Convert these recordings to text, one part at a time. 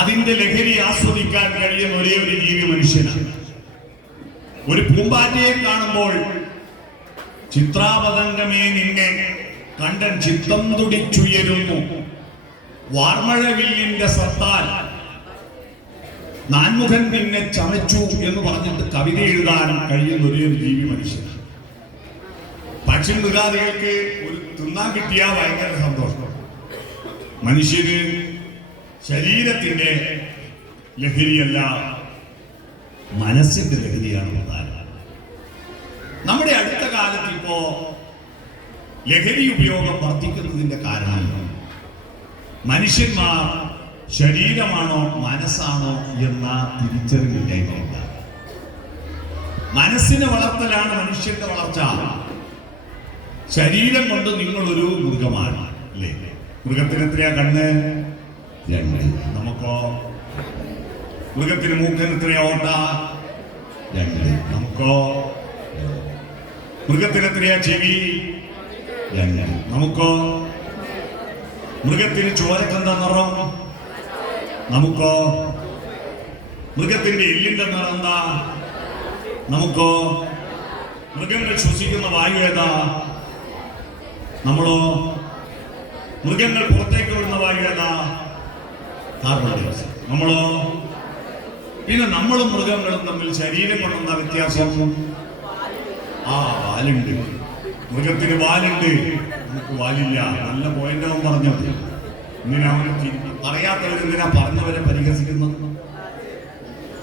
അതിന്റെ ലഹരി ആസ്വദിക്കാൻ കഴിയുന്ന ഒരേ ഒരു ജീവി മനുഷ്യനാണ്. ഒരു പൂമ്പാറ്റയെ കാണുമ്പോൾ ചിത്രാപതംഗമേ നിന്നെ കണ്ടൻ ചിത്തം തുടിച്ചുയരുന്നു, വാർമഴവില്ലിന്റെ സത്താൽ നാൻമുഖൻ നിന്നെ ചമച്ചു എന്ന് പറഞ്ഞിട്ട് കവിത എഴുതാൻ കഴിയുന്ന ഒരേ ഒരു ജീവി മനുഷ്യനാണ്. പക്ഷി മൃഗാദികൾക്ക് ഒരു തിന്നാൻ കിട്ടിയാൽ ഭയങ്കര സന്തോഷം. മനുഷ്യന് ശരീരത്തിന്റെ ലഹരിയല്ല, മനസ്സിന്റെ ലഹരിയാണ് പ്രധാനം. നമ്മുടെ അടുത്ത കാലത്ത് ഇപ്പോ ലഹരി ഉപയോഗം വർദ്ധിക്കുന്നതിന്റെ കാരണം മനുഷ്യന്മാർ ശരീരമാണോ മനസ്സാണോ എന്ന തിരിച്ചറിവില്ലായ്മയില്ല. മനസ്സിനെ വളർത്തലാണ് മനുഷ്യന്റെ വളർച്ച. ശരീരം കൊണ്ട് നിങ്ങളൊരു മൃഗമാണ് അല്ലേ? മൃഗത്തിന് എത്രയാ കണ്ണ്? 2. നമുക്കോ? മൃഗത്തിന് മൂക്കിന് എത്രയാ ഓട്ട? 2. നമുക്കോ? മൃഗത്തിന് എത്രയാ ചെവി? 2. നമുക്കോ? മൃഗത്തിന് ചോരക്കെന്താ നിറം? നമുക്കോ? മൃഗത്തിന്റെ എല്ലിന്റെ നിറം എന്താ? നമുക്കോ? മൃഗങ്ങൾ ശ്വസിക്കുന്ന വായു ഏതാ? നമ്മളോ? മൃഗങ്ങൾ പുറത്തേക്ക് വിടുന്ന വായു ഏതാ? Carbon dioxide. നമ്മളോ? പിന്നെ നമ്മളും മൃഗങ്ങളും തമ്മിൽ ശരീരം കൊണ്ടെന്താ വ്യത്യാസം? വാലുണ്ട്. മൃഗത്തിന് വാലുണ്ട്, നമുക്ക് വാലില്ല. നല്ല പോയിന്റ് അവൻ പറഞ്ഞത്. ഇങ്ങനെ അവന് പറയാത്തവരെന്തിനാ പറഞ്ഞവരെ പരിഹസിക്കുന്നത്?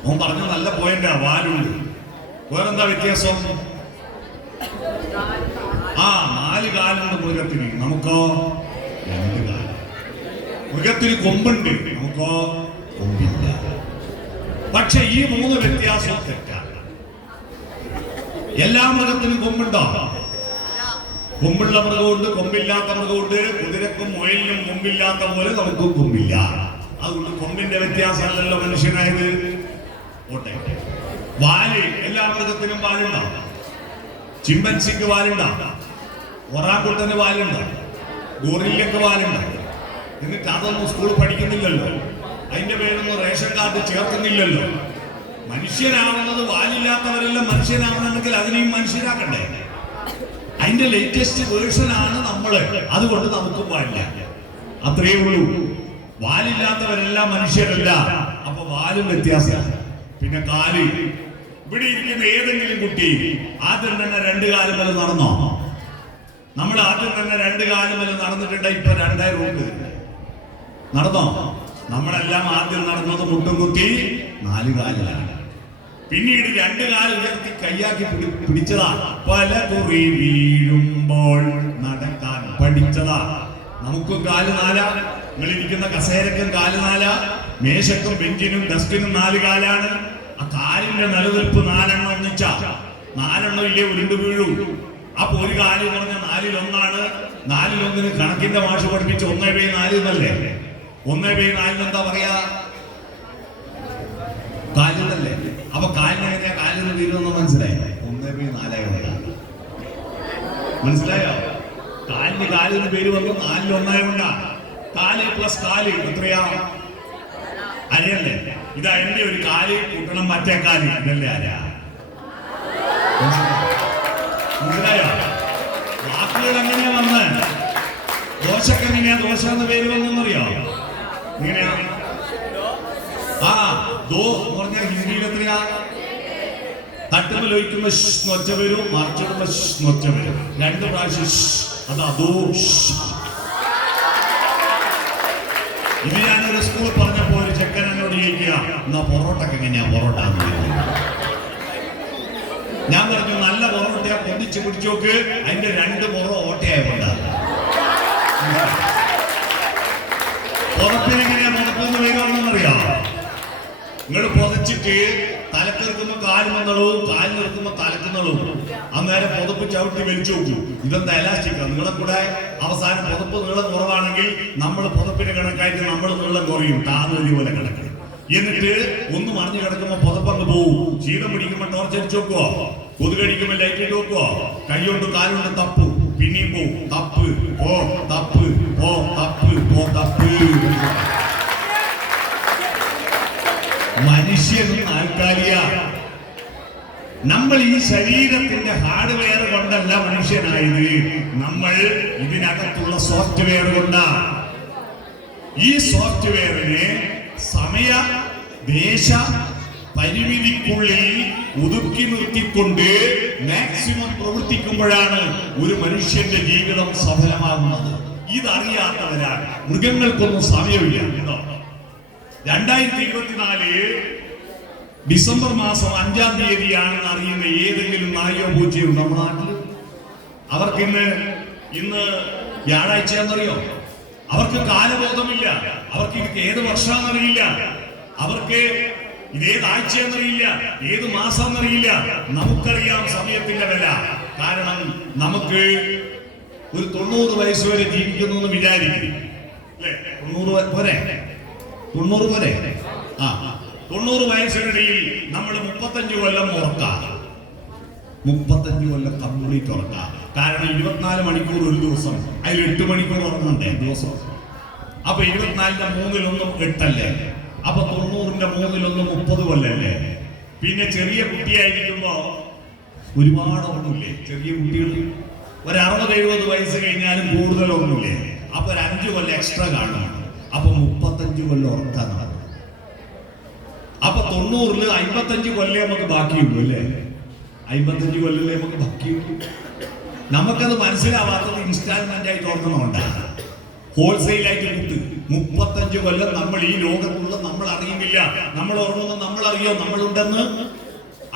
അവൻ പറഞ്ഞ നല്ല പോയിന്റാ, വാലുണ്ട്. വേറെന്താ വ്യത്യാസം? 4 കാലുണ്ട് മൃഗത്തിന്, നമുക്കോ 2 കാല്. മൃഗത്തിന് കൊമ്പുണ്ട്, നമുക്കോ കൊമ്പില്ല. പക്ഷെ ഈ 3 വ്യത്യാസം തെറ്റാണ്. എല്ലാ മൃഗത്തിനും കൊമ്പുണ്ടോ? കൊമ്പുള്ള മൃഗമുണ്ട്, കൊമ്പില്ലാത്ത മൃഗമുണ്ട്. കുതിരക്കും മുയലിനും കൊമ്പില്ലാത്ത പോലെ നമുക്കും കൊമ്പില്ല. അതുകൊണ്ട് കൊമ്പിന്റെ വ്യത്യാസമല്ലല്ലോ മനുഷ്യനായത്. ഓട്ടെ, വാല് എല്ലാ മൃഗത്തിനും വാലുണ്ടോ? ചിമ്പൻസിക്ക് വാലുണ്ടോ? ഒറാങ്കുട്ടന് വാലുണ്ടോ? ഗോറില്ലക്ക് വാലുണ്ടോ? എന്നിട്ട് അതൊന്നും സ്കൂളിൽ പഠിക്കുന്നില്ലല്ലോ. അതിന്റെ പേരൊന്നും റേഷൻ കാർഡ് ചേർക്കുന്നില്ലല്ലോ. മനുഷ്യനാവുന്നത് വാലില്ലാത്തവരെല്ലാം മനുഷ്യനാവണമെങ്കിൽ അതിനെയും മനുഷ്യരാക്കണ്ടേ? അതിന്റെ ലേറ്റസ്റ്റ് വേർഷനാണ് നമ്മള്. അതുകൊണ്ട് നമുക്ക് വാലില്ല, അത്രയേ ഉള്ളൂ. വാലില്ലാത്തവരെല്ലാം മനുഷ്യരല്ല. അപ്പൊ വാലും വ്യത്യാസമാണ്. പിന്നെ കാല്. ഇവിടെ ഇരിക്കുന്ന ഏതെങ്കിലും കുട്ടി ആദ്യം തന്നെ 2 കാലും വരെ നടന്നോ? നമ്മൾ ആദ്യം തന്നെ 2 കാലും വരെ നടന്നിട്ടുണ്ട്. ഇപ്പൊ 2 റൂട്ട് നടന്നോ? നമ്മളെല്ലാം ആദ്യം നടന്നത് മുട്ടും കുത്തി 4 കാലിലാണ്. പിന്നീട് 2 കാല് ഉയർത്തി കയ്യാക്കി പിടിച്ചതാ. പല കുറി വീഴുമ്പോൾ നടക്കാൻ പഠിച്ചതാ. നമുക്കും 4 കാലാ. നിങ്ങളിരിക്കുന്ന കസേരക്കും 4 കാലാ. മേശക്കും ബെഞ്ചിനും ഡെസ്കിനും 4 കാലാണ്. ആ കാലിന്റെ നിലനിൽപ്പ് 4 എണ്ണം ഒന്നിച്ചാ. 4 എണ്ണം ഇല്ലേ ഉരുണ്ടു വീഴൂ. അപ്പൊ ഒരു കാല് പറഞ്ഞ 4-ൽ 1 4-ൽ 1 കണക്കിന്റെ മാഷ് പഠിപ്പിച്ച് 1/4 എന്നല്ലേ? 1/4 എന്താ പറയാ? കാലിനല്ലേ? അപ്പൊ കാലിനെങ്ങനെ കാലിന് വീഴുമെന്ന് മനസ്സിലായോ? 1/4 മനസ്സിലായോ? കാലിന് പേര് വന്നു 4-ൽ 1 കാല് പ്ലസ് കാല് എത്രയാ? അരയല്ലേ? ഇതാ എന്റെ ഒരു കാല് കൂട്ടണം മറ്റേ കാല്. ഇതല്ലേ അര? മനസ്സിലായോ? വാക്കുകൾ എങ്ങനെയാ വന്ന്? ദോശക്ക് എങ്ങനെയാ ദോശ എന്ന പേര് വന്നറിയോ? എങ്ങനെയാ? ദോ എന്ന് പറഞ്ഞാൽ ഹിന്ദിയിൽ എത്രയാ? തട്ടുമ്പോൾ ഒഴിക്കുമ്പോ ഒച്ച വരും, മറിച്ചിടുമ്പോ ഒച്ച വരും. 2 പ്രാവശ്യം അതാ ദോ. ഇത് ഞാനൊരു സ്കൂൾ പറഞ്ഞപ്പോ ഒരു ചെക്കൻ എന്നോട് ചോദിക്കുക, എന്നാ പൊറോട്ടക്ക് എങ്ങനെയാ പൊറോട്ട? ഞാൻ പറഞ്ഞു, നല്ല പൊറോട്ടയാ, പൊന്തിച്ച് പിടിച്ചോക്ക്. അതിന്റെ 2 പുറം ഓട്ടയായതുകൊണ്ടാണ്. പുറപ്പിനെങ്ങനെയാ പുറപ്പെന്ന് വേഗമെന്നറിയാം? നിങ്ങൾ പുതച്ചിട്ട് തലക്കെടുക്കുമ്പോ കാലുമെന്നുള്ളൂ, കാലിനെടുക്കുമ്പോ തലക്കുന്നുള്ളൂ. അന്നേരം പുതപ്പ് ചവിട്ടി വലിച്ചു നോക്കൂ. ഇതെന്താ എലാസ്റ്റിക്കാ? നിങ്ങളെ കൂടെ അവസാനം പുതപ്പ് നീളം കുറവാണെങ്കിൽ നമ്മൾ പുതപ്പിന് കണക്കായിട്ട് നമ്മൾ നീളം കുറയും. താന്നൊരു പോലെ കിടക്കും. എന്നിട്ട് ഒന്ന് മറിഞ്ഞു കിടക്കുമ്പോ പുതപ്പങ്ങ് പോവും. ശീതം പിടിക്കുമ്പോ ടോർച്ചടിച്ച് നോക്കുവോ? കൊതുകടിക്കുമ്പോ ലൈറ്റ് ഇട്ട് നോക്കുവോ? കൈകൊണ്ട് കാലുകൊണ്ട് തപ്പു, പിന്നെയും പോവും. തപ്പ് പോ തപ്പ് പോ തപ്പ് പോ തപ്പ്. മനുഷ്യനും താൽക്കാലിക. നമ്മൾ ഈ ശരീരത്തിന്റെ ഹാർഡ്വെയർ കൊണ്ടല്ല മനുഷ്യനായത്, നമ്മൾ ഇതിനകത്തുള്ള സോഫ്റ്റ്വെയർ കൊണ്ടാണ്. ഈ സോഫ്റ്റ്വെയറിനെ സമയ ദേശ പരിമിതിക്കുള്ളിൽ ഒതുക്കി നിർത്തിക്കൊണ്ട് മാക്സിമം പ്രവർത്തിക്കുമ്പോഴാണ് ഒരു മനുഷ്യന്റെ ജീവിതം സഫലമാകുന്നത്. ഇതറിയാത്തവരാണ്. മൃഗങ്ങൾക്കൊന്നും സമയമില്ല. 2024 ഡിസംബർ മാസം 5-ാം തീയതിയാണെന്ന് അറിയുന്ന ഏതെങ്കിലും നായോ പൂച്ചയോ നമ്മുടെ നാട്ടിൽ? അവർക്ക് ഇന്ന് വ്യാഴാഴ്ചയാണെന്നറിയോ? അവർക്ക് കാലബോധമില്ല. അവർക്ക് ഇത് ഏത് വർഷമാണെന്നറിയില്ല. അവർക്ക് ഇതേത് ആഴ്ചയെന്നറിയില്ല, ഏത് മാസമെന്നറിയില്ല. നമുക്കറിയാം സമയത്തിന്റെ വില. കാരണം നമുക്ക് ഒരു 90 വയസ്സ് വരെ ജീവിക്കുന്നു എന്ന് വിചാരിക്കും. അല്ലേ? 90 പോരെ? 90 പോരെ? 90 വയസ്സിനിടയിൽ നമ്മൾ 35 കൊല്ലം ഉറക്കാം. 35 കൊല്ലം കംപ്ലീറ്റ് ഉറക്കാം. കാരണം 24 മണിക്കൂർ ഒരു ദിവസം, അതിൽ 8 മണിക്കൂർ ഉറങ്ങണ്ടേ ദിവസം? അപ്പൊ 24ന്റെ 3/1 8 അല്ലേ? അപ്പൊ 90ന്റെ 3/1 30 കൊല്ലല്ലേ? പിന്നെ ചെറിയ കുട്ടിയായിരിക്കുമ്പോ ഒരുപാട് ഉറങ്ങില്ലേ? ചെറിയ കുട്ടികൾ ഒരു 60-70 വയസ്സ് കഴിഞ്ഞാലും കൂടുതൽ ഉറങ്ങില്ലേ? അപ്പൊ ഒരു 5 കൊല്ലം എക്സ്ട്രാ കാണും. അപ്പൊ 35 കൊല്ലം ഉറക്കാന്നാണ്. അപ്പൊ 90-ല് 55 കൊല്ലം നമുക്ക് ബാക്കിയുള്ളൂ അല്ലേ? 55 കൊല്ലല്ലേ നമുക്ക് ബാക്കിയുള്ളൂ. നമുക്കത് മനസ്സിലാവാത്തത് ഇൻസ്റ്റാൾമെന്റ് ആയിട്ട് ഓർക്കണമുണ്ടാണ്. ഹോൾസെയിൽ ആയിട്ട് കിട്ടും. 35 കൊല്ലം നമ്മൾ ഈ ലോകത്തുള്ള നമ്മൾ അറിയുന്നില്ല. നമ്മൾ ഓർമ്മ നമ്മൾ അറിയോ നമ്മളുണ്ടെന്ന്?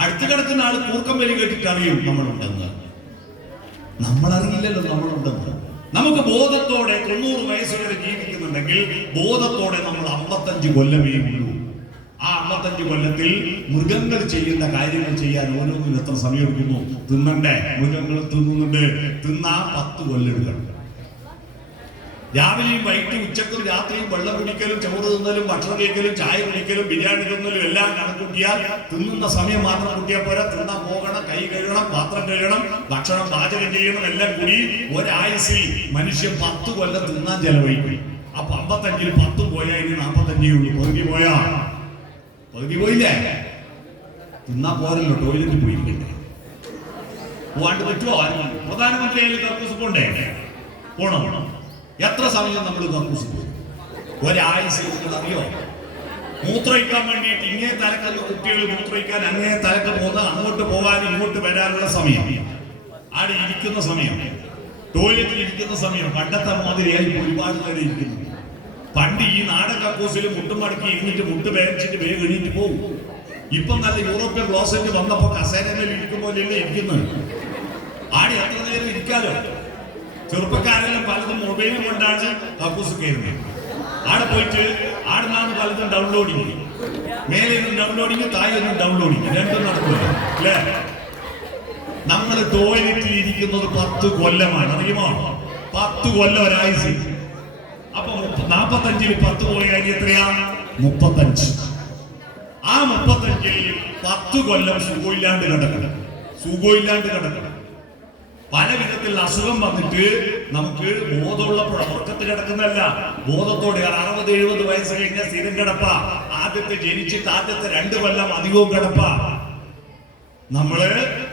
അടുത്ത് കിടക്കുന്ന ആള് കൂർക്കം വലി കേട്ടിട്ട് അറിയും നമ്മളുണ്ടെന്ന്. നമ്മൾ അറിയില്ലല്ലോ നമ്മളുണ്ടെന്ന്. നമുക്ക് ബോധത്തോടെ 90 വയസ്സ് വരെ ജീവിക്കുന്നുണ്ടെങ്കിൽ ബോധത്തോടെ നമ്മൾ 55 കൊല്ലമേ ഉള്ളൂ. ആ 55 കൊല്ലത്തിൽ മൃഗങ്ങൾ ചെയ്യുന്ന കാര്യങ്ങൾ ചെയ്യാൻ ഓരോന്നിനും എത്ര സമയം എടുക്കുന്നു? തിന്നണ്ടേ? മൃഗങ്ങൾ തിന്നുന്നുണ്ട്. തിന്നാ 10 കൊല്ലം എടുക്കണം. രാവിലെയും വൈകിട്ടും ഉച്ചക്കും രാത്രിയും വെള്ളം കുടിക്കലും ചോറ് തിന്നലും ഭക്ഷണം കഴിക്കലും ചായ കുടിക്കലും ബിരിയാണി തിന്നലും എല്ലാം കണക്കൂട്ടിയാൽ തിന്നുന്ന സമയം മാത്രം കൂട്ടിയാൽ പോരാ. തിന്നാൻ പോകണം, കൈ കഴുകണം, പാത്രം കഴുകണം, ഭക്ഷണം പാചകം ചെയ്യണം. എല്ലാം കൂടി ഒരായുസിൽ മനുഷ്യൻ 10 കൊല്ലം തിന്നാൻ ചെലവഴിക്കും. അപ്പൊ 55-ൽ 10 പോയാൽ ഇനി 45 ഉള്ളൂ. പകുതി പോയില്ലേ? തിന്നാ പോരല്ലോ, ടോയ്ലറ്റ് പോയിരിക്കണ്ടേ? പോവാണ്ട് പറ്റുമോ? പ്രധാനമന്ത്രി ആയാലും കക്കൂസ് പോണ്ടേ? പോണം. എത്ര സമയം നമ്മൾ കക്കൂസ് പോയി? ഒരാഴ്ച അറിയോ? മൂത്രയിക്കാൻ വേണ്ടിയിട്ട് ഇങ്ങേ തലക്കുന്ന കുട്ടികൾ മൂത്രയിക്കാൻ അങ്ങേ തലക്ക് പോകുന്ന അങ്ങോട്ട് പോകാൻ ഇങ്ങോട്ട് വരാനുള്ള സമയം, ആടെ ഇരിക്കുന്ന സമയം, ടോയ്ലറ്റിൽ ഇരിക്കുന്ന സമയം പണ്ടത്തെ മാതിരിയായി ഒരുപാട് പേര് ഇരിക്കുന്നു. പണ്ട് ഈ നാടൻ കക്കൂസിൽ മുട്ടും മടക്കി ഇരുന്നിട്ട് മുട്ട് വേദനിച്ചിട്ട് വേഗം എണീറ്റ് പോകും. ഇപ്പം നല്ല യൂറോപ്യൻ ക്ലോസറ്റ് വന്നപ്പോ കസേരയിൽ ഇരിക്കുമ്പോഴല്ലേ ഇരിക്കുന്നത്. ആടെ എത്ര നേരം ഇരിക്കാലോ? ചെറുപ്പക്കാരെല്ലാം പലതും മൊബൈലും കൊണ്ടാണ് കക്കൂസ് കയറുന്നത്. ആടെ പോയിട്ട് ആടുന്നാണ് പലതും ഡൗൺലോഡിങ്, മേലെ നിന്നും ഡൗൺലോഡിങ്, താഴെ നിന്നും ഡൗൺലോഡിങ്, രണ്ടും നടക്കുക അല്ലേ? നമ്മൾ ടോയ്ലറ്റിൽ ഇരിക്കുന്നത് 10 കൊല്ലമാണ്. അറിയുമോ? 10 കൊല്ലം ഒരാഴ്ച. അപ്പൊ 45-ൽ 10 പോയാൽ എത്രയാ? 35. ആ 35-ൽ 10 കൊല്ലം സുഖമില്ലാണ്ട് കിടക്കണം. പല വിധത്തിലുള്ള അസുഖം വന്നിട്ട് നമുക്ക് ബോധമുള്ളപ്പോൾ ഉറക്കത്ത് കിടക്കുന്നതല്ല, ബോധത്തോടെ 60-70 വയസ്സ് കഴിഞ്ഞ സ്ഥിരം കിടപ്പ. ആദ്യത്തെ ജനിച്ചിട്ട് ആദ്യത്തെ 2 കൊല്ലം അധികവും കിടപ്പ. നമ്മള്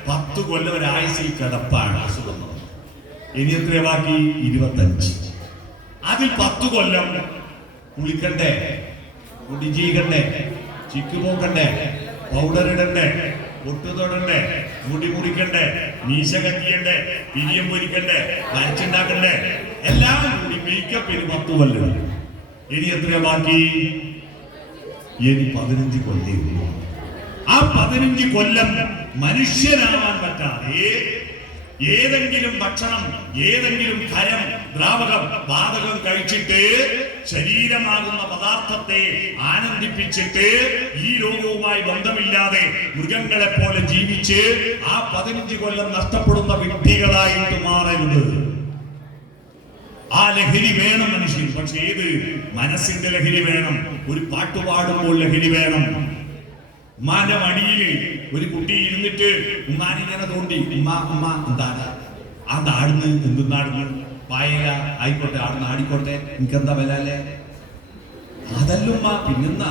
10 കൊല്ലം ഒരാഴ്ചയിൽ കിടപ്പാണ് അസുഖം. ഇനി എത്ര ബാക്കി? 25. അതിൽ 10 കൊല്ലം കുളിക്കണ്ടേ, മുടി ചെയ്യണ്ടേ, ചിക്ക് പോക്കണ്ടേ, പൗഡർ ഇടണ്ടേ, പൊട്ടു തൊടണ്ടേ, മുടി മുടിക്കണ്ടേ, മീശ കത്തിയണ്ടേ, പിരിയം പൊരിക്കണ്ടേ, വരച്ചുണ്ടാക്കണ്ടേ, എല്ലാം കൂടി മേക്കപ്പിന് 10 കൊല്ലം. ഇനി എത്ര ബാക്കി? ഇനി 15 കൊല്ലം. ആ 15 കൊല്ലം മനുഷ്യനാവാൻ പറ്റാതെ ഏതെങ്കിലും ഭക്ഷണം, ഏതെങ്കിലും ഖരം, ദ്രാവകം, വാതകം കഴിച്ചിട്ട് ശരീരമാകുന്ന പദാർത്ഥത്തെ ആനന്ദിപ്പിച്ചിട്ട് ഈ ലോകവുമായി ബന്ധമില്ലാതെ മൃഗങ്ങളെ പോലെ ജീവിച്ച് ആ 15 കൊല്ലം നഷ്ടപ്പെടുന്ന വ്യക്തികളായിട്ട് മാറരുത്. ആ ലഹരി വേണം മനുഷ്യൻ. പക്ഷെ ഏത്? മനസ്സിന്റെ ലഹരി വേണം. ഒരു പാട്ട് പാടുമ്പോൾ ലഹരി വേണം. ഉമ്മാന്റെ മടിയിൽ ഒരു കുട്ടി ഇരുന്നിട്ട് ഉമ്മാനിങ്ങനെ തോണ്ടി, ഉമ്മ എന്താണ് ആടുന്ന്? എന്തെന്നാടുന്ന്? പായല ആയിക്കോട്ടെ, ആടുന്ന് ആടിക്കോട്ടെ, എനിക്കെന്താ വില അല്ലേ? അതല്ലുമ്മ. പിന്നെന്നാ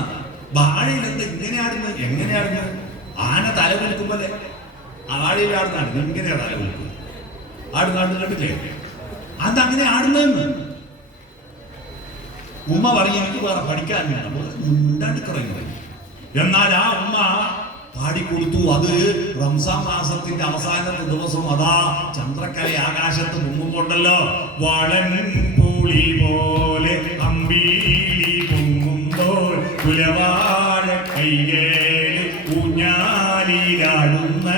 വാഴയിൽ എന്താ ഇങ്ങനെ ആടുന്നത്? എങ്ങനെ ആടുന്നത്? ആന തല കുലുക്കുമ്പോലെ വാഴയിൽ ആടുന്നാണ് ഇങ്ങനെയാ തല കുലുക്കും. ആടുന്നാട് കണ്ടില്ലേ? അതങ്ങനെ ആടുന്നതെന്ന് ഉമ്മ പറഞ്ഞ് എനിക്ക് വേറെ പഠിക്കാനുണ്ട്. എന്നാൽ ആ ഉമ്മ പാടിക്കൊടുത്തു. അത് റംസാൻ മാസത്തിന്റെ അവസാനത്തെ ദിവസം അതാ ചന്ദ്രക്കല ആകാശത്ത് മുങ്ങുകൊണ്ടല്ലോ. വളൻ പൂളി പോലെ അമ്പീലി പൊങ്ങുമ്പോൾ കുലവാഴ കൈകേല് ഊഞ്ഞാലിലാടുന്ന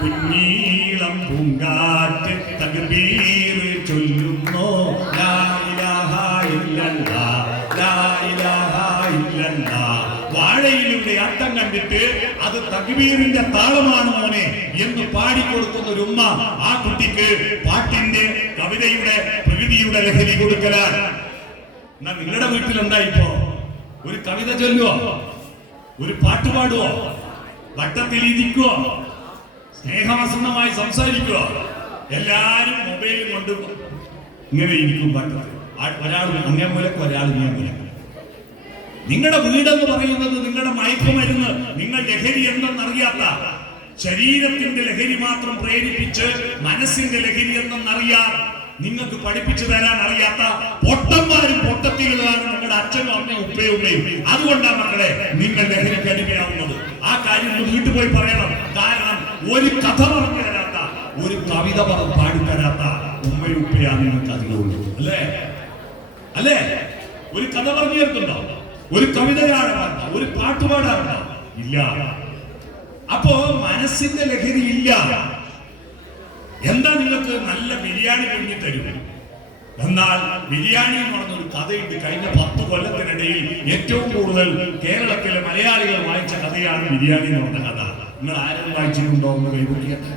കുഞ്ഞീളം പൂങ്കാറ്റ് തക്ബീർ ചൊല്ലുന്നു. ലാ ഇലാഹ ഇല്ലല്ലാഹ്, ലാ ഇലാഹ ഇല്ലല്ലാഹ്. വാഴയിലൂടെ അർത്ഥം കണ്ടിട്ട് അത് തക്ബീറിന്റെ താളമാണ് മോനെ എന്ന് പാടിക്കൊടുക്കുന്ന ഒരു ഉമ്മ ആ കുട്ടിക്ക് പാട്ടിന്റെ കവിതയുടെ പ്രകൃതിയുടെ ലഹരി കൊടുക്കലാണ്. എന്നാ നിങ്ങളുടെ വീട്ടിലുണ്ടായിപ്പോ ഒരു കവിത ചൊല്ലുവോ? ഒരു പാട്ട് പാടുവോ? വട്ടത്തിൽ ഇരിക്കുവോ? സ്നേഹവസന്തമായി സംസാരിക്കുവോ? എല്ലാരും മൊബൈലും കൊണ്ട് ഇങ്ങനെ ഇരിക്കും വട്ടത്തിൽ. ഒരാൾ അങ്ങേ മൂലക്ക്, ഒരാൾ ഇങ്ങേ മൂലക്ക്. നിങ്ങളുടെ വീടെന്ന് പറയുന്നത് നിങ്ങളുടെ മയക്കുമരുന്ന്, നിങ്ങൾ ലഹരി എന്തെന്നറിയാത്ത, ശരീരത്തിന്റെ ലഹരി മാത്രം പ്രേരിപ്പിച്ച് മനസ്സിന്റെ ലഹരി എന്തെന്നറിയാൻ നിങ്ങൾക്ക് പഠിപ്പിച്ചു തരാൻ അറിയാത്ത പൊട്ടന്മാരും പൊട്ടത്തിലുള്ളതാണ് നിങ്ങളുടെ അച്ഛനും അമ്മയും ഉപ്പയും ഉമ്മയും. അതുകൊണ്ടാണ് മക്കളെ നിങ്ങൾ ലഹരിക്ക് അടിമയാവുന്നത്. ആ കാര്യം വീട്ടിൽ പോയി പറയണം. കാരണം ഒരു കഥ പറഞ്ഞു തരാത്ത, ഒരു കവിത പാടിത്തരാത്ത ഉമ്മയും ഉപ്പയാണ് നിങ്ങൾക്ക് അതിലുള്ളൂ. അല്ലേ? അല്ലേ? ഒരു കഥ പറഞ്ഞു തരുന്നുണ്ടോ? ഒരു കവിതയാണോ? ഒരു പാട്ടുപാടാണോ? ഇല്ല. അപ്പോ മനസ്സിന്റെ ലഹരി ഇല്ല. എന്താ നിങ്ങൾക്ക് നല്ല ബിരിയാണി കഴിഞ്ഞു തരും. എന്നാൽ ബിരിയാണി എന്ന് പറഞ്ഞൊരു കഥയുണ്ട്. കഴിഞ്ഞ 10 കൊല്ലത്തിനിടയിൽ ഏറ്റവും കൂടുതൽ കേരളത്തിലെ മലയാളികൾ വായിച്ച കഥയാണ് ബിരിയാണി എന്ന് പറഞ്ഞ കഥ. നിങ്ങൾ ആരും വായിച്ചിട്ടുണ്ടോ എന്ന് കൈവക്കിയത്?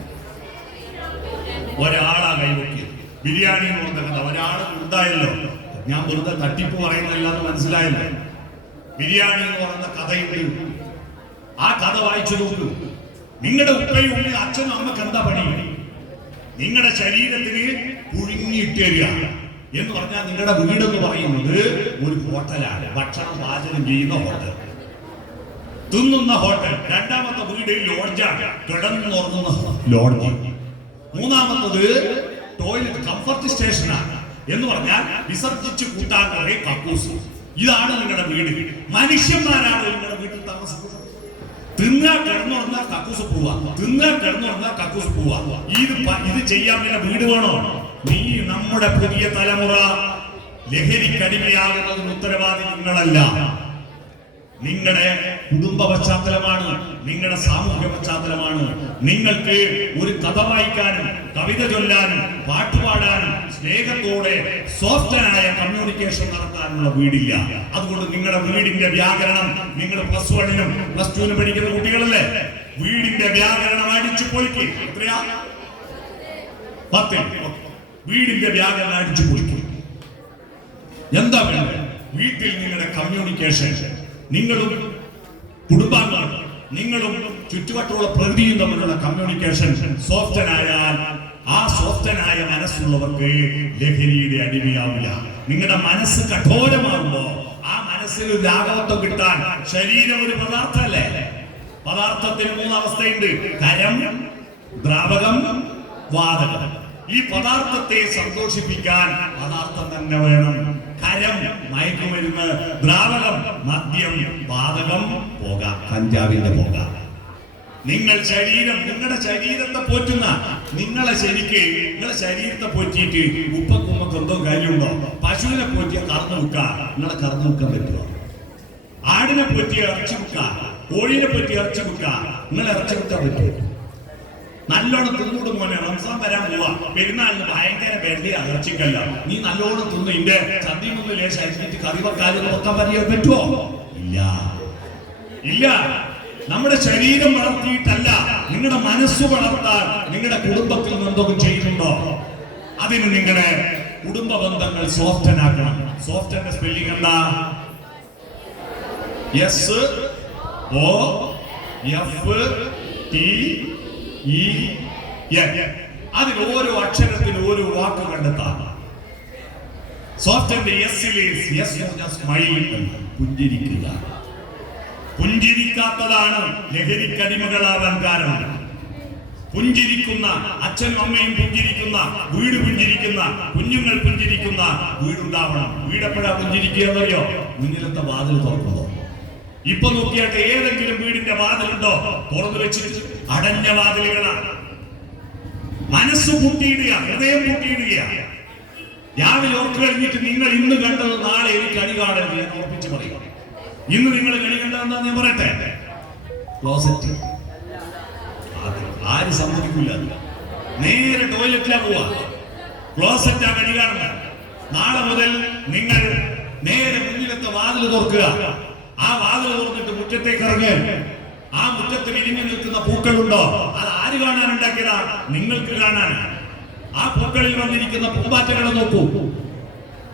ഒരാളാ കൈവക്കിയത്. ബിരിയാണി എന്ന് പറഞ്ഞ കഥ ഒരാൾ ഉണ്ടായല്ലോ. ഞാൻ വെറുതെ തട്ടിപ്പ് പറയുന്നില്ലെന്ന് മനസ്സിലായല്ലോ. ബിരിയാണി എന്ന് പറയുന്ന കഥയുണ്ട്. ആ കഥ വായിച്ചു നോക്കൂ. നിങ്ങളുടെ ഉപ്പയും ഉമ്മയും അച്ഛനും അമ്മക്ക് എന്താ പണി? നിങ്ങളുടെ ശരീരത്തിന് പുഴുങ്ങിയിട്ട് തരിക എന്ന് പറഞ്ഞാൽ നിങ്ങളുടെ വീടെന്ന് പറയുന്നത് ഒരു ഹോട്ടലാണ്. ഭക്ഷണം പാചകം ചെയ്യുന്ന ഹോട്ടൽ, തിന്നുന്ന ഹോട്ടൽ. രണ്ടാമത്തെ വീട് ലോഡ്ജാണ്, കിടന്നുറങ്ങുന്ന ലോഡ്ജ്. മൂന്നാമത്തത് ടോയ്ലറ്റ്, കംഫർട്ട് സ്റ്റേഷനാണ്. എന്ന് പറഞ്ഞാൽ വിസർജിച്ച് കൂട്ടാൻ കുറെ കക്കൂസ്. ഇതാണ് നിങ്ങളുടെ വീട്. മനുഷ്യന്മാരാണ് നിങ്ങളുടെ വീട്ടിൽ താമസിക്കുന്നത്. തിന്നാ കിടന്നുറങ്ങാ കക്കൂസ് പോവാ, തിന്നാ കിടന്നുറങ്ങാ കക്കൂസ് പോവാ. ഇത് ചെയ്യാൻ പിന്നെ വീട് വേണോ? നമ്മുടെ പുതിയ തലമുറ ലഹരിക്കടിമയാകുന്നതിന് ഉത്തരവാദി നിങ്ങളല്ല, നിങ്ങളുടെ കുടുംബ പശ്ചാത്തലമാണ്, നിങ്ങളുടെ സാമൂഹ്യ പശ്ചാത്തലമാണ്. നിങ്ങൾക്ക് ഒരു കഥ വായിക്കാനും കവിത ചൊല്ലാനും പാട്ടുപാടാനും സ്നേഹത്തോടെ സോഫ്റ്റനായ കമ്മ്യൂണിക്കേഷൻ നടത്താനുള്ള വീടില്ല. അതുകൊണ്ട് നിങ്ങളുടെ വീടിന്റെ വ്യാകരണം, നിങ്ങൾ +1-നും +2-നും പഠിക്കുന്ന കുട്ടികളല്ലേ, വീടിന്റെ വ്യാകരണം അടിച്ചു പൊളിക്ക്. എത്രയാ? 10. വീടിന്റെ വ്യാകരണം അടിച്ചു പൊളിക്ക്. എന്താ വേണ്ടത്? വീട്ടിൽ നിങ്ങളുടെ കമ്മ്യൂണിക്കേഷൻ, നിങ്ങളും കുടുംബാംഗങ്ങളും നിങ്ങളും ചുറ്റുവട്ടമുള്ള പ്രകൃതിയും തമ്മിലുള്ള കമ്മ്യൂണിക്കേഷൻ സോഫ്റ്റനായാൽ ആ സോഫ്റ്റനായ മനസ്സുള്ളവർക്ക് ലഹരിയുടെ അടിമയാവില്ല. നിങ്ങളുടെ മനസ്സ് കഠോരമാകുമ്പോ ആ മനസ്സിൽ ലാഘവത്വം കിട്ടാൻ ശരീരം ഒരു പദാർത്ഥമല്ലേ? പദാർത്ഥത്തിന് 3 അവസ്ഥയുണ്ട്: ഖരം, ദ്രാവകം, വാതകം. ഈ പദാർത്ഥത്തെ സന്തോഷിപ്പിക്കാൻ പദാർത്ഥം തന്നെ വേണം. ഖരം മയക്കുമരുന്ന്, ദ്രാവകം മദ്യം, വാതകം പുക, കഞ്ചാവിന്റെ പുക. നിങ്ങളുടെ ശരീരത്തെ പോറ്റുന്ന നിങ്ങളെ നിങ്ങളുടെ ശരീരത്തെ പോറ്റിയിട്ട് ഉപ്പക്കുമ്മക്ക് എന്തോ കാര്യമുണ്ടോ? പശുവിനെ പോറ്റിയ കറന്നു വിൽക്കാൻ നിങ്ങളെ കറന്നു വിൽക്കാൻ പറ്റുമോ? ആടിനെ പോറ്റിയ ഇറച്ചി വിൽക്കാൻ, കോഴിനെ പറ്റി ഇറച്ചി വിൽക്കാൻ നിങ്ങളെ ഇറച്ചി വിൽക്കാൻ പറ്റുമോ? നല്ലോണം തിന്നൂട് മോനെ, റംസാൻ വരാൻ പോവാ, പെരുന്നാളിന് ഭയങ്കര വെള്ളി ഇറച്ചിക്കല്ല, നീ നല്ലോണം തിന്നു, ഇന്റെ ചന്തി മുന്നിലെ ശരീരത്തിൽ കറി വെക്കാതെ നോക്കാൻ പറയാൻ പറ്റുമോ? ഇല്ല. നമ്മുടെ ശരീരം വളർത്തിയിട്ടല്ല, നിങ്ങളുടെ മനസ്സ് വളർത്താൻ നിങ്ങളുടെ കുടുംബത്തിൽ നിന്ന് എന്തൊക്കെ ചെയ്യുന്നുണ്ടോ? അതിന് നിങ്ങളുടെ കുടുംബ ബന്ധങ്ങൾ സോഫ്റ്റനാക്കണം. സോഫ്റ്റന്റെ സ്പെല്ലിംഗ് എന്താ? SOFTEN. അതിൽ ഓരോ അക്ഷരത്തിന് ഓരോ വാക്ക് കണ്ടെത്താം. സോഫ്റ്റന്റെ സ്മൈൽ, പുഞ്ചിരിക്കുക. പുഞ്ചിരിക്കാത്തതാണ് ലഹരിക്കടിമകളാവാൻ കാരണം. പുഞ്ചിരിക്കുന്ന അച്ഛനും അമ്മയും പുഞ്ചിരിക്കുന്ന വീട്, പുഞ്ചിരിക്കുന്ന കുഞ്ഞുങ്ങൾ പുഞ്ചിരിക്കുന്ന വീടുണ്ടാവണം. വീടെപ്പോഴാ പുഞ്ചിരിക്കുക എന്നറിയോ? മുന്നിലത്തെ വാതിൽ തുറക്കുമ്പോ. ഇപ്പൊ നോക്കിയാട്ടെ, ഏതെങ്കിലും വീടിന്റെ വാതിലുണ്ടോ തുറന്നു വെച്ചിട്ട്? അടഞ്ഞ വാതിലുകളാണ്. മനസ്സ് പൂട്ടിയിടുക, ഹൃദയം പൂട്ടിയിടുക. രാവിലെ ഓർത്ത് കഴിഞ്ഞിട്ട് നിങ്ങൾ ഇന്ന് കണ്ടത് നാളെ എനിക്ക് കണി കാണരുത് എന്ന് ഉറപ്പിച്ച് പറയുക. ഇന്ന് നിങ്ങൾ കണി കണ്ടതെന്നാ ഞാൻ പറയട്ടെ, ക്ലോസറ്റ്. ആര് സമ്മതിക്കില്ല. നേരെ ടോയ്ലറ്റിലാ പോവാ, ക്ലോസറ്റാ കണി കാണുന്നത്. നാളെ മുതൽ നിങ്ങൾ നേരെ മുന്നിലത്തെ വാതിൽ തുറക്കുക. ആ വാതിൽ തുറന്നിട്ട് മുറ്റത്തേക്ക് ഇറങ്ങുക. ആ മുറ്റത്ത് വിരിഞ്ഞു നിൽക്കുന്ന പൂക്കളുണ്ടോ? അത് ആര് കാണാൻ ഉണ്ടാക്കിയതാ? നിങ്ങൾക്ക് കാണാൻ. ആ പൂക്കളിൽ വന്നിരിക്കുന്ന പൂമ്പാറ്റകളെ നോക്കൂ,